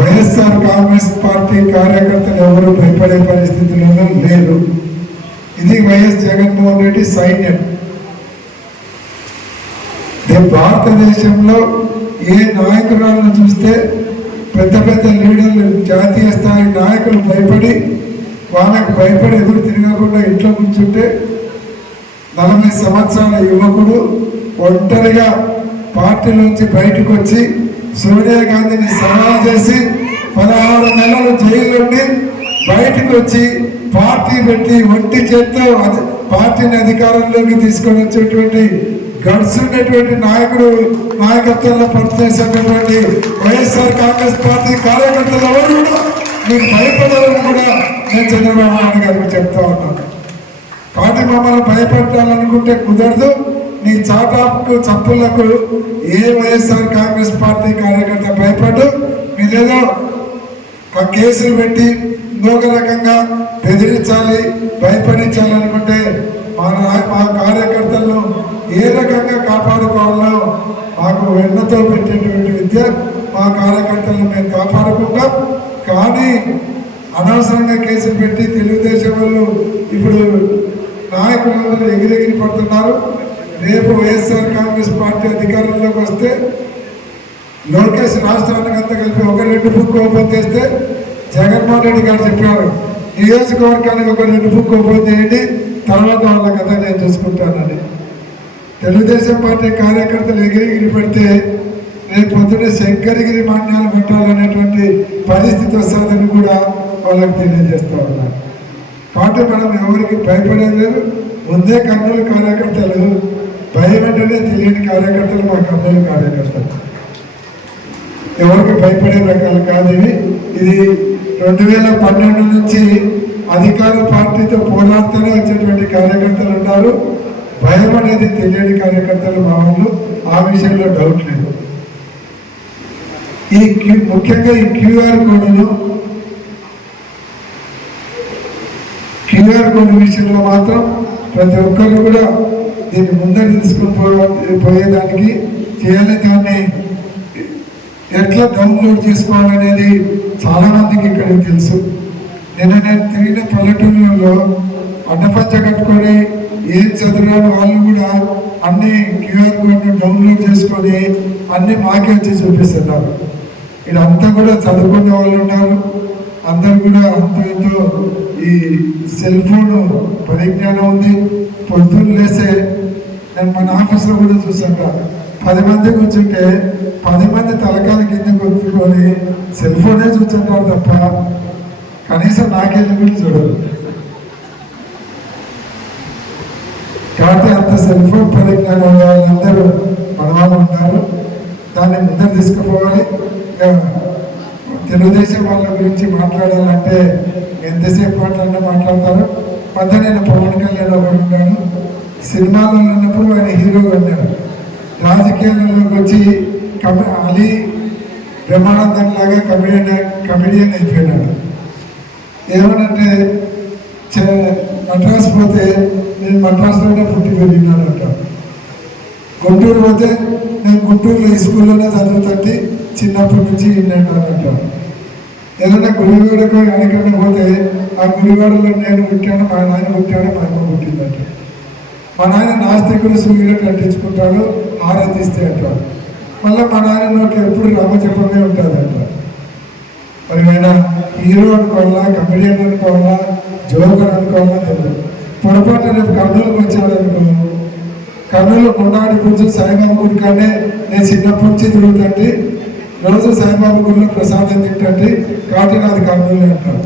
వైఎస్ఆర్ కాంగ్రెస్ పార్టీ కార్యకర్తలు ఎవరు భయపడే పరిస్థితుల్లో లేరు. ఇది వైఎస్ జగన్మోహన్ రెడ్డి సైన్యం. భారతదేశంలో ఏ నాయకురాలను చూస్తే పెద్ద పెద్ద లీడర్లు జాతీయ స్థాయి నాయకులు భయపడి వాళ్ళకి భయపడి ఎదురు తిరగకుండా ఇంట్లో కూర్చుంటే 40 సంవత్సరాల యువకుడు ఒంటరిగా పార్టీ నుంచి బయటకు వచ్చి సోనియా గాంధీని సవాల్ చేసి 16 నెలలు జైలు నుండి బయటకు వచ్చి పార్టీ పెట్టి ఒంటి చేత్తో పార్టీని అధికారంలోకి తీసుకొని వచ్చేటువంటి గడ్స్ ఉన్నటువంటి నాయకుడు నాయకత్వంలో పనిచేసేటటువంటి వైఎస్ఆర్ కాంగ్రెస్ పార్టీ కార్యకర్తలు ఎవరు కూడా మీకు భయపడాలని కూడా నేను చంద్రబాబు నాయుడు గారికి చెప్తా ఉన్నాను. పార్టీ మమ్మల్ని భయపెట్టాలనుకుంటే కుదరదు. నీ చాటాపు చప్పులకు ఏ వైఎస్ఆర్ కాంగ్రెస్ పార్టీ కార్యకర్త భయపడ్డు. మీరేదో కేసులు పెట్టి ఇంకొక రకంగా బెదిరించాలి భయపడించాలనుకుంటే మా కార్యకర్తలను ఏ రకంగా కాపాడుకోవాలో మాకు వెన్నతో పెట్టేటువంటి విద్య మా కార్యకర్తలను మేము కాపాడుకుంటాం. కానీ అనవసరంగా కేసులు పెట్టి తెలుగుదేశం వాళ్ళు ఇప్పుడు నాయకులందరూ ఎగిరెగిరి పడుతున్నారు. రేపు వైఎస్ఆర్ కాంగ్రెస్ పార్టీ అధికారంలోకి వస్తే లోకేష్ రాష్ట్రానికి అంతా కలిపి 1-2 బుక్ ఓపెన్ చేస్తే జగన్మోహన్ రెడ్డి గారు చెప్పారు నియోజకవర్గానికి 1-2 బుక్ ఓపెన్ చేయండి, తర్వాత వాళ్ళ కథ నేను చూసుకుంటానని. తెలుగుదేశం పార్టీ కార్యకర్తలు ఎగిరిగిరి పెడితే రేపు పొద్దున్నే శంకరగిరి మాన్యాలు పెట్టాలనేటువంటి పరిస్థితి వస్తుందని కూడా వాళ్ళకి తెలియజేస్తూ ఉన్నారు. కాబట్టి మనం ఎవరికి భయపడేది లేదు. ముందే కర్నూలు కార్యకర్తలు భయం అంటేనే తెలియని కార్యకర్తలు మా కర్నూలు కార్యకర్తలు ఎవరికి భయపడే రకాలు కాదు. ఇది 2012 నుంచి అధికార పార్టీతో పోరాడుతూనే వచ్చేటువంటి కార్యకర్తలు ఉన్నారు. భయం అనేది తెలియని కార్యకర్తలు మా వాళ్ళు, ఆ విషయంలో డౌట్ లేదు. ముఖ్యంగా ఈ క్యూఆర్ కోడ్ విషయంలో మాత్రం ప్రతి ఒక్కరు కూడా దీన్ని ముందర తీసుకుని పోయేదానికి చేయాలి. దాన్ని ఎట్లా డౌన్లోడ్ చేసుకోవాలనేది చాలా మందికి ఇక్కడికి తెలుసు. నేను తిరిగిన పల్లెటూళ్ళలో అడ్డపంచ కట్టుకొని ఏం చదివాను వాళ్ళు కూడా అన్ని క్యూఆర్ కోడ్ను డౌన్లోడ్ చేసుకొని అన్ని మాకే వచ్చి చూపిస్తున్నారు. ఇదంతా కూడా చదువుకునే వాళ్ళు ఉన్నారు. అందరు కూడా అంత ఎంతో ఈ సెల్ ఫోన్ పరిజ్ఞానం ఉంది. పొద్దున్న లేసే నేను మన ఆఫీస్లో కూడా చూసాను 10 మంది కూర్చుంటే 10 మంది తలకాల కింద కొట్టుకొని సెల్ ఫోనే చూస్తుంటారు తప్ప కనీసం నాకెళ్ళి కూడా చూడరు. కాబట్టి అంత సెల్ ఫోన్ పరిజ్ఞానం వాళ్ళందరూ మన వాళ్ళు ఉన్నారు. దాన్ని ముందర తీసుకుపోవాలి. తెలుగుదేశం వాళ్ళ గురించి మాట్లాడాలంటే ఎంతసేపు మాట్లాడతారు. నేను పవన్ కళ్యాణ్ ఒకడు ఉన్నాడు. సినిమాలో ఉన్నప్పుడు ఆయన హీరోగా ఉన్నాడు. రాజకీయాలలోకి వచ్చి అలీ బ్రహ్మానందం లాగా కమెడియన్ అయిపోయినాడు. ఏమనంటే మద్రాసు పోతే నేను మద్రాసులోనే పుట్టి పెరిగినాను అంటాను. గుంటూరు పోతే నేను గుంటూరులో ఈ స్కూల్లోనే చదువుతుంది చిన్నప్పటి నుంచి ఇంటాను అంటాను. ఏదైనా గుడివాడకు వెనకన్నా పోతే ఆ గుడివాడలో నేను పుట్టాను, మా నాయన పుట్టాడు, మా అమ్మ పుట్టిందంట. మా నాయన నాస్తికుడు సూర్యుడు కట్టించుకుంటాడు, ఆరాధిస్తే అంటాడు. మళ్ళీ మా నాయన నోట్లో ఎప్పుడు రామజపమే ఉంటుందంట. మరి ఆయన హీరో అనుకోవాలా, కమెడియన్ అనుకోవాలా, జోకర్ అనుకోవాలా తెలియదు. పొరపాటు రేపు కర్నూలుకి వచ్చాడనుకో, కర్నూలు కొండాడి కూర్చొని సాయిబాబా గుడి కానీ నేను చిన్నప్పటి నుంచి తిరుగుతండి, రోజు సాయిబాబా గుడిలో ప్రసాదం తింటండి, కాబట్టి నాది కర్నూలు అంటారు.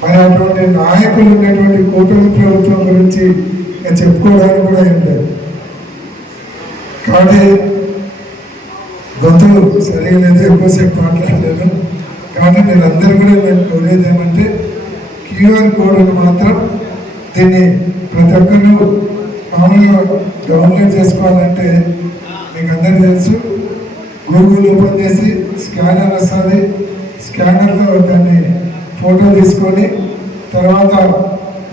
మరి అటువంటి నాయకులు ఉన్నటువంటి కూటమి ప్రభుత్వం గురించి చెప్పుకోవడానికి కూడా ఏం లేదు. కాబట్టి గొంతు సరిగా లేదు, ఎక్కువసేపు మాట్లాడలేదు. కాబట్టి మీరందరూ కూడా నేను కోరేది ఏమంటే క్యూఆర్ కోడ్ను మాత్రం దీన్ని ప్రతి ఒక్కరు మామూలుగా డౌన్లోడ్ చేసుకోవాలంటే మీకు అందరికీ తెలుసు. గూగుల్ ఓపెన్ చేసి స్కానర్ వస్తుంది. స్కానర్లో దాన్ని ఫోటో తీసుకొని తర్వాత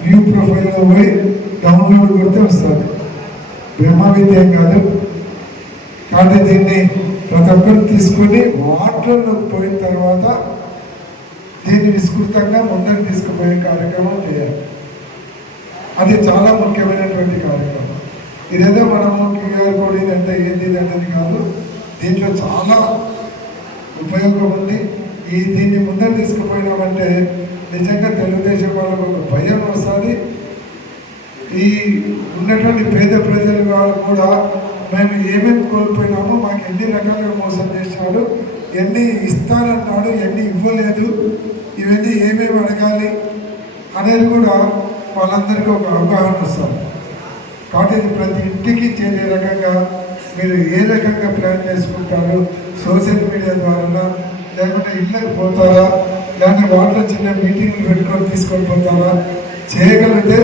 వ్యూ ప్రొఫైల్లో పోయి డౌన్లోడ్ కొడితే వస్తుంది. బ్రహ్మ విద్య కాదు. కాబట్టి దీన్ని ప్రతి ఒక్కరు తీసుకొని వాటర్లోకి పోయిన తర్వాత దీన్ని విస్తృతంగా ముందుకు తీసుకుపోయే కార్యక్రమం చేయాలి. అది చాలా ముఖ్యమైనటువంటి కార్యక్రమం. ఇదేదో మనము క్యూఆర్ కోడ్ ఇదంటే ఏంటి అనేది కాదు. దీంట్లో చాలా ఉపయోగం ఉంది. దీన్ని ముందర తీసుకుపోయినామంటే నిజంగా తెలుగుదేశం వాళ్ళకు ఒక భయం వస్తుంది. ఈ ఉన్నటువంటి పేద ప్రజలు కూడా మేము ఏమేమి కోల్పోయినామో, మాకు ఎన్ని రకాలుగా మోసం చేశాడు, ఎన్ని ఇస్తానన్నాడు, ఎన్ని ఇవ్వలేదు, ఇవన్నీ ఏమేమి అడగాలి అనేది కూడా వాళ్ళందరికీ ఒక అవగాహన వస్తుంది. కాబట్టి ఇది ప్రతి ఇంటికి చేరే రకంగా మీరు ఏ రకంగా ప్లాన్ చేసుకుంటారు, సోషల్ మీడియా ద్వారా లేకుంటే ఇళ్ళకి పోతారా, లేకపోతే వాటిలో చిన్న మీటింగ్లు పెట్టుకొని తీసుకొని పోతారా, చేయగలిగితే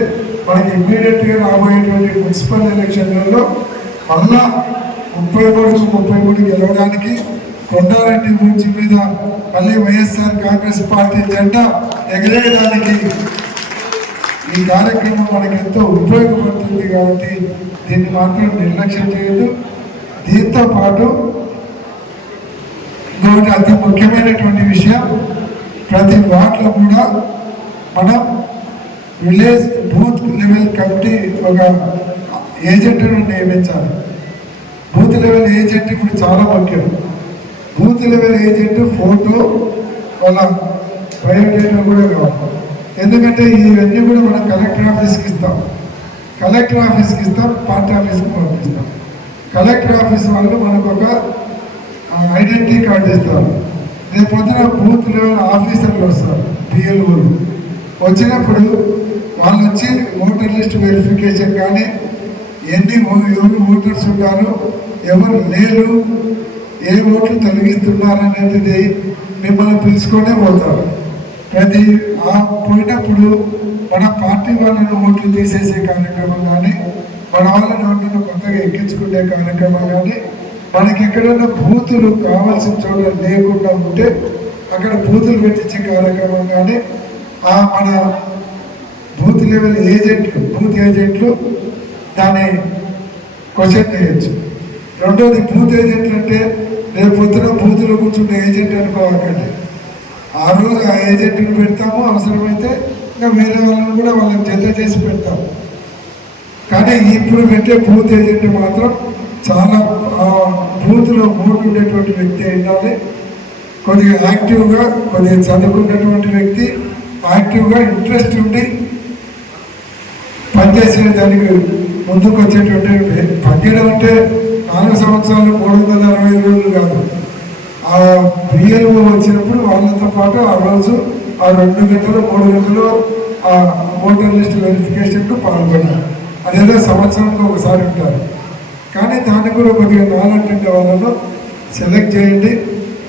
మనకి ఇమ్మీడియట్గా రాబోయేటువంటి మున్సిపల్ ఎలక్షన్లలో మళ్ళా 33 గెలవడానికి కొండారెడ్డి గురించి మీద మళ్ళీ వైఎస్ఆర్ కాంగ్రెస్ పార్టీ జెండా ఎగరేయడానికి ఈ కార్యక్రమం మనకి ఎంతో ఉపయోగపడుతుంది. కాబట్టి దీన్ని మాత్రం నిర్లక్ష్యం చేయదు. దీంతో పాటు ఇంకొకటి అతి ముఖ్యమైనటువంటి విషయం, ప్రతి వార్డులో కూడా మనం విలేజ్ బూత్ లెవెల్ కమిటీ ఒక ఏజెంట్ను నియమించాలి. బూత్ లెవెల్ ఏజెంట్ ఇప్పుడు చాలా ముఖ్యం. బూత్ లెవెల్ ఏజెంట్ ఫోటో, వాళ్ళ బయోడేటా కూడా కావాలి. ఎందుకంటే ఇవన్నీ కూడా మనం కలెక్టర్ ఆఫీస్కి ఇస్తాం, పార్టీ ఆఫీస్కి పంపిస్తాం. కలెక్టర్ ఆఫీస్ వాళ్ళు మనకు ఒక ఐడెంటిటీ కార్డు ఇస్తారు. రేపు పొద్దున బూత్ లెవెల్ ఆఫీసర్లు వస్తారు, పిఎల్ఓలు వచ్చినప్పుడు వాళ్ళు వచ్చి ఓటర్ లిస్ట్ వెరిఫికేషన్ కానీ ఎవరు ఓటర్స్ ఉన్నారు, ఎవరు లేరు, ఏ ఓట్లు తొలగిస్తున్నారు అనేది మిమ్మల్ని పిలుచుకొనే పోతారు. ప్రతి పోయినప్పుడు మన పార్టీ వాళ్ళను ఓట్లు తీసేసే కార్యక్రమం కానీ, మన వాళ్ళని ఓట్లను కొత్తగా ఎక్కించుకునే కార్యక్రమం కానీ, మనకి ఎక్కడైనా బూతులు కావాల్సిన చోట లేకుండా ఉంటే అక్కడ బూతులు పెట్టించే కార్యక్రమం కానీ మన బూత్ లెవెల్ బూత్ ఏజెంట్లు దాన్ని క్వశ్చన్ చేయొచ్చు. రెండోది, బూత్ ఏజెంట్లు అంటే రేపు పొద్దున బూత్లో కూర్చుంటే ఏజెంట్ అనుకోవాలండి. ఆ రోజు ఆ ఏజెంట్ని పెడతాము, అవసరమైతే ఇంకా వేరే వాళ్ళని కూడా వాళ్ళకి జత చేసి పెడతాము. కానీ ఇప్పుడు పెట్టే బూత్ ఏజెంట్ మాత్రం చాలా బూత్లో ఓటు ఉండేటువంటి వ్యక్తి ఉండాలి, కొద్దిగా యాక్టివ్గా, కొద్దిగా చదువుకున్నటువంటి వ్యక్తి, యాక్టివ్గా ఇంట్రెస్ట్ ఉండి పనిచేసే దానికి ముందుకు వచ్చేటువంటి పనిచేయడం అంటే 4 సంవత్సరాలు 365 రోజులు కాదు. ఆ బిఎల్ఓ వచ్చినప్పుడు వాళ్ళతో పాటు ఆ రోజు ఆ 2 గంటలు 3 గంటలు ఆ ఓటర్ లిస్ట్ వెరిఫికేషన్కు పాల్గొన్నారు. అదేదో సంవత్సరానికి ఒకసారి ఉంటారు. కానీ దానికి కూడా కొద్దిగా నాలంటే వాళ్ళను సెలెక్ట్ చేయండి.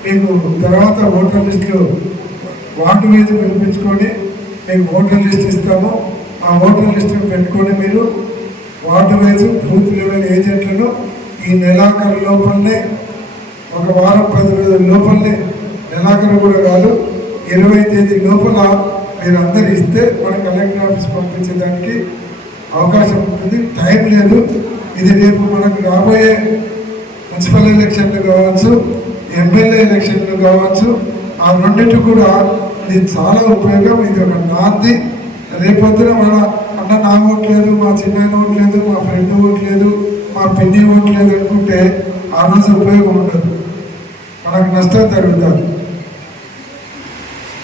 మీకు తర్వాత ఓటర్ లిస్టులు వార్డు వైజ్ పిలిపించుకొని మీకు ఓటర్ లిస్ట్ ఇస్తాము. ఆ ఓటర్ లిస్టును పెట్టుకొని మీరు వార్డు వైజ్ బూత్ లెవెల్ ఏజెంట్లను ఈ నెలాఖరు లోపలనే, ఒక వారం 10 రోజుల లోపలనే, నెలాఖరు కూడా కాదు 20 తేదీ లోపల మీరు అందరు ఇస్తే మన కలెక్టర్ ఆఫీస్ పంపించడానికి అవకాశం ఉంటుంది. టైం లేదు. ఇది రేపు మనకు రాబోయే మున్సిపల్ ఎలక్షన్లు కావచ్చు, ఎమ్మెల్యే ఎలక్షన్లు కావచ్చు, ఆ రెండింటి కూడా ఇది చాలా ఉపయోగం. ఇది ఒక నాంది. రేపొద్దున మన అన్న నా ఓట్లేదు, మా చిన్న ఓట్లేదు, మా ఫ్రెండ్ ఓట్లేదు, మా పిన్ని ఓట్లేదు అనుకుంటే ఆ రోజు ఉపయోగం ఉండదు, మనకు నష్టం జరుగుతుంది.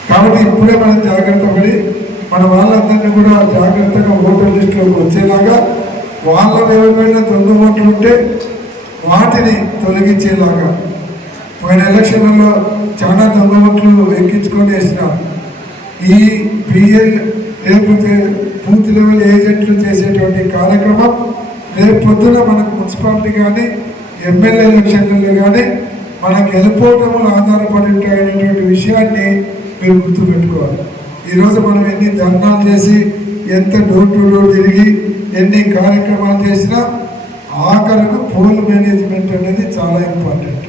కాబట్టి ఇప్పుడే మనం జాగ్రత్త పడి మన వాళ్ళందరినీ కూడా జాగ్రత్తగా ఓటర్ లిస్టులోకి వచ్చేలాగా, వాళ్ళ ఎవరిపైన దొంగ ఓట్లు ఉంటే వాటిని తొలగించేలాగా. పోయిన ఎలక్షన్లలో చాలా దొంగ ఓట్లు ఎక్కించుకొని వేసినారు. ఈ బిఎల్ లేకపోతే బూత్ లెవెల్ ఏజెంట్లు చేసేటువంటి కార్యక్రమం రేపు పొద్దున మనకు మున్సిపాలిటీ కానీ ఎమ్మెల్యే ఎలక్షన్లలో కానీ మనకు వెళ్ళిపోవటంలో ఆధారపడి ఉంటాయనేటువంటి విషయాన్ని మీరు గుర్తుపెట్టుకోవాలి. ఈరోజు మనం ఎన్ని ధర్నాలు చేసి, ఎంత డోర్ టు డోర్ తిరిగి, ఎన్ని కార్యక్రమాలు చేసినా ఆఖరకు పోల్ మేనేజ్మెంట్ అనేది చాలా ఇంపార్టెంట్.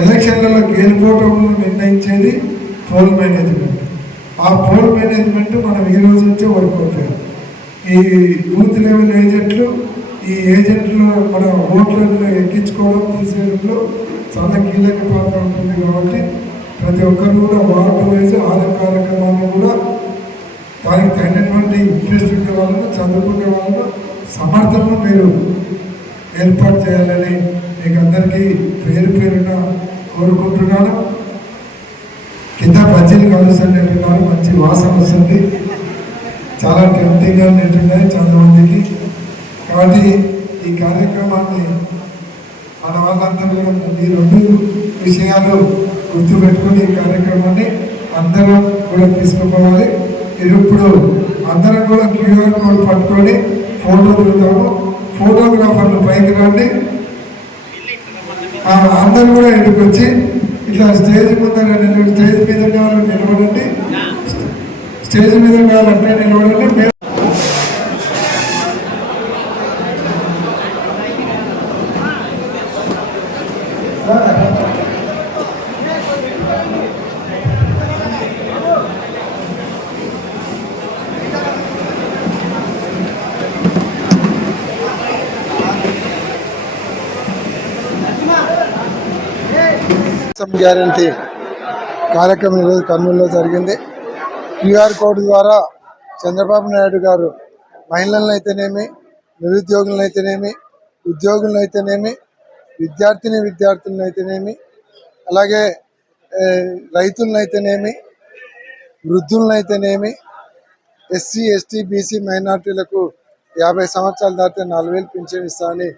ఎలక్షన్లలో గెలిపోవటంలో నిర్ణయించేది పోల్ మేనేజ్మెంట్. ఆ పోల్ మేనేజ్మెంట్ మనం ఈ రోజు నుంచే వర్కౌట్ చేయాలి. ఈ బూత్ లెవెల్ ఏజెంట్లు, ఈ ఏజెంట్లు మన ఓట్లను ఎక్కించుకోవడం, తీసేయడంలో చాలా కీలక పాత్ర ఉంటుంది. కాబట్టి ప్రతి ఒక్కరు కూడా వార్డు వైజ్ కార్యక్రమాన్ని కూడా దానికి తగినటువంటి ఇంట్రెస్ట్ ఉండే వాళ్ళను, చదువుకునే వాళ్ళను సమర్థనను మీరు ఏర్పాటు చేయాలని మీకు అందరికీ పేరున కోరుకుంటున్నాను. కింద బజ్జీలు కలుస్తున్నట్టున్నారు, మంచి వాసన వస్తుంది, చాలా టెంప్టింగ్గా ఉంటున్నాయి చాలా మందికి. కాబట్టి ఈ కార్యక్రమాన్ని మన వాళ్ళందరూ కూడా ఈ రెండు విషయాలు గుర్తుపెట్టుకుని ఈ కార్యక్రమాన్ని అందరం కూడా తీసుకుపోవాలి. ఇప్పుడు అందరం కూడా QR కోడ్ పట్టుకొని ఫోటో దిగుతాము. ఫోటోగ్రాఫర్లు పైకి రండి, అందరూ కూడా ఇక్కడికి వచ్చి ఇట్లా స్టేజ్ ముందర స్టేజ్ మీద ఉన్న వాళ్ళు నిలబడండి, స్టేజ్ మీద ఉన్న వాళ్ళు అట్లే నిలబడండి. గ్యారంటీ కార్యక్రమం ఈరోజు కర్నూలులో జరిగింది. QR కోడ్ ద్వారా చంద్రబాబు నాయుడు గారు మహిళలను అయితేనేమి, నిరుద్యోగులను అయితేనేమి, ఉద్యోగులను అయితేనేమి, విద్యార్థులను అయితేనేమి, అలాగే రైతులను అయితేనేమి, వృద్ధులను అయితేనేమి, SC, ST, BC మైనార్టీలకు 50 సంవత్సరాలు దాటితే 4,000 పింఛన్ ఇస్తామని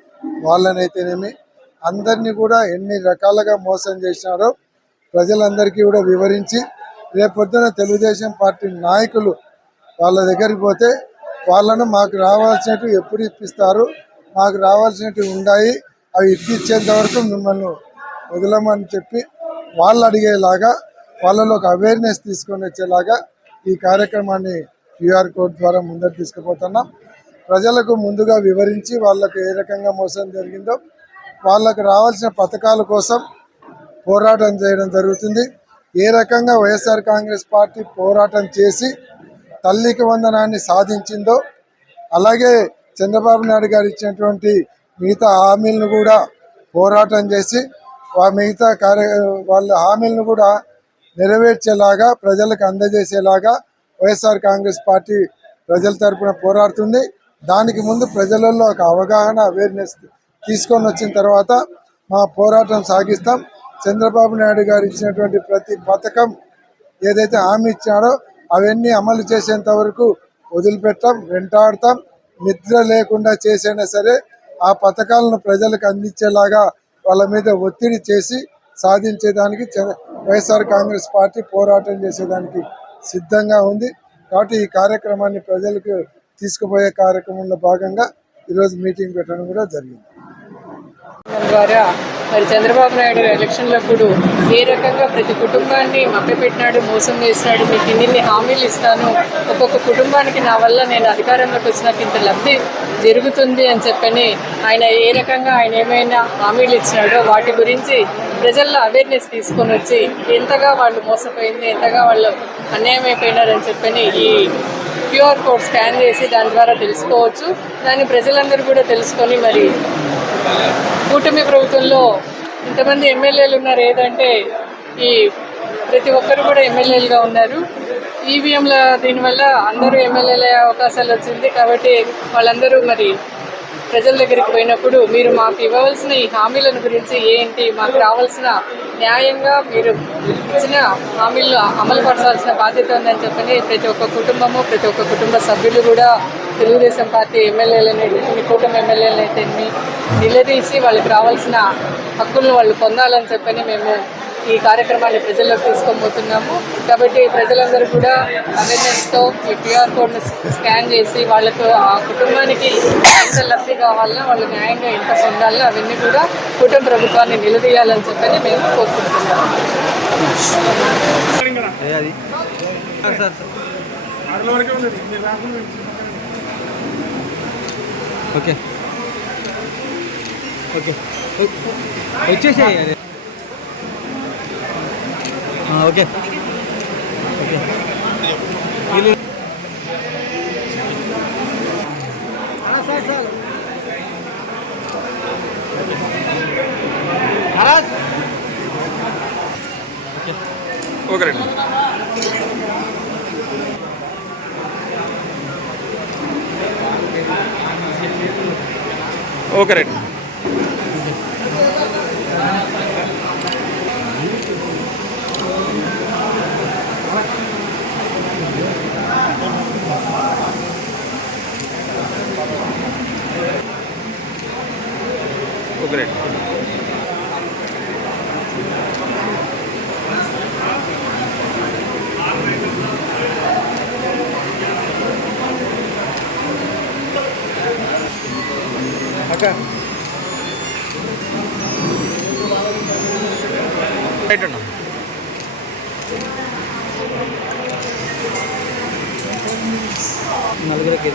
వాళ్ళనైతేనేమి అందరినీ కూడా ఎన్ని రకాలుగా మోసం చేసినారో ప్రజలందరికీ కూడా వివరించి రేపొద్దున తెలుగుదేశం పార్టీ నాయకులు వాళ్ళ దగ్గరికి పోతే వాళ్ళను మాకు రావాల్సినవి ఎప్పుడు ఇప్పిస్తారు, మాకు రావాల్సినవి ఉన్నాయి, అవి ఇప్పించేంత వరకు మిమ్మల్ని వదలమని చెప్పి వాళ్ళు అడిగేలాగా వాళ్ళలో ఒక అవేర్నెస్ తీసుకొని వచ్చేలాగా ఈ కార్యక్రమాన్ని QR కోడ్ ద్వారా ముందరు తీసుకుపోతున్నాం. ప్రజలకు ముందుగా వివరించి వాళ్ళకు ఏ రకంగా మోసం జరిగిందో వాళ్ళకు రావాల్సిన పథకాల కోసం పోరాటం చేయడం జరుగుతుంది. ఏ రకంగా వైఎస్ఆర్ కాంగ్రెస్ పార్టీ పోరాటం చేసి తల్లికి వందనాన్ని సాధించిందో అలాగే చంద్రబాబు నాయుడు గారు ఇచ్చినటువంటి మిగతా హామీలను కూడా పోరాటం చేసి మిగతా వాళ్ళ హామీలను కూడా నెరవేర్చేలాగా ప్రజలకు అందజేసేలాగా వైఎస్ఆర్ కాంగ్రెస్ పార్టీ ప్రజల తరపున పోరాడుతుంది. దానికి ముందు ప్రజలలో ఒక అవగాహన అవేర్నెస్ తీసుకొని వచ్చిన తర్వాత మా పోరాటం సాగిస్తాం. చంద్రబాబు నాయుడు గారు ఇచ్చినటువంటి ప్రతి పథకం ఏదైతే హామీ ఇచ్చాడో అవన్నీ అమలు చేసేంత వరకు వదిలిపెట్టాం, వెంటాడతాం. నిద్ర లేకుండా చేసైనా సరే ఆ పథకాలను ప్రజలకు అందించేలాగా వాళ్ళ మీద ఒత్తిడి చేసి సాధించేదానికి వైఎస్ఆర్ కాంగ్రెస్ పార్టీ పోరాటం చేసేదానికి సిద్ధంగా ఉంది. కాబట్టి ఈ కార్యక్రమాన్ని ప్రజలకు తీసుకుపోయే కార్యక్రమంలో భాగంగా ఈరోజు మీటింగ్ పెట్టడం కూడా జరిగింది. ద్వారా మరి చంద్రబాబు నాయుడు ఎలక్షన్లప్పుడు ఏ రకంగా ప్రతి కుటుంబాన్ని మభ్యపెట్టినాడు, మోసం చేసినాడు, మీకు ఇన్ని హామీలు ఇస్తాను, ఒక్కొక్క కుటుంబానికి నా వల్ల నేను అధికారంలోకి వచ్చినాక ఇంత లబ్ధి జరుగుతుంది అని చెప్పని ఆయన ఏ రకంగా ఆయన ఏమైనా హామీలు ఇచ్చినాడో వాటి గురించి ప్రజల్లో అవేర్నెస్ తీసుకొని వచ్చి ఎంతగా వాళ్ళు మోసపోయింది, ఎంతగా వాళ్ళు అన్యాయం అయిపోయినారని చెప్పని ఈ QR కోడ్ స్కాన్ చేసి దాని ద్వారా తెలుసుకోవచ్చు. దాన్ని ప్రజలందరూ కూడా తెలుసుకొని మరి కూటమి ప్రభుత్వంలో ఇంతమంది ఎమ్మెల్యేలు ఉన్నారు, ఏదంటే ఈ ప్రతి ఒక్కరు కూడా ఎమ్మెల్యేలుగా ఉన్నారు. ఈవీఎంల దీనివల్ల అందరూ ఎమ్మెల్యేల అవకాశాలు వచ్చింది. కాబట్టి వాళ్ళందరూ మరి ప్రజల దగ్గరికి పోయినప్పుడు మీరు మాకు ఇవ్వవలసిన ఈ హామీలను గురించి ఏంటి, మాకు రావాల్సిన న్యాయంగా మీరు ఇచ్చిన హామీలు అమలు పరచాల్సిన బాధ్యత ఉందని చెప్పని ప్రతి ఒక్క కుటుంబము, ప్రతి ఒక్క కుటుంబ సభ్యులు కూడా తెలుగుదేశం పార్టీ ఎమ్మెల్యేలని, కూటమి ఎమ్మెల్యేలనైతే నిలదీసి వాళ్ళకి రావాల్సిన హక్కులను వాళ్ళు పొందాలని చెప్పని మేము ఈ కార్యక్రమాన్ని ప్రజల్లోకి తీసుకొని కాబట్టి ప్రజలందరూ కూడా అవేర్నెస్తో ఈ QR కోడ్ను స్కాన్ చేసి వాళ్ళకు ఆ కుటుంబానికి ఎంత లబ్ధి కావాలన్నా వాళ్ళు న్యాయంగా ఎంత పొందాలన్నా అవన్నీ కూడా కుటుంబ ప్రభుత్వాన్ని నిలదీయాలని చెప్పని మేము కోరుకుంటున్నాము. ఓకే ఓకే వచ్చేసాయి. ఓకే ఓకే ఓకే రండి. Okay right. Okay right. అక్క రైట్ అన్న. నలుగురికి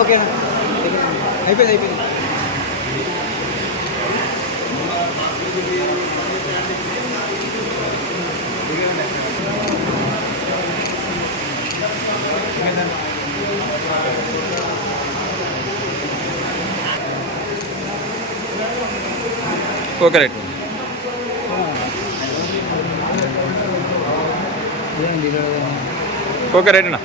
ఓకేనా, అయిపోయింది అయిపోయింది. Okay right. ఓకే రైట్ అన్న.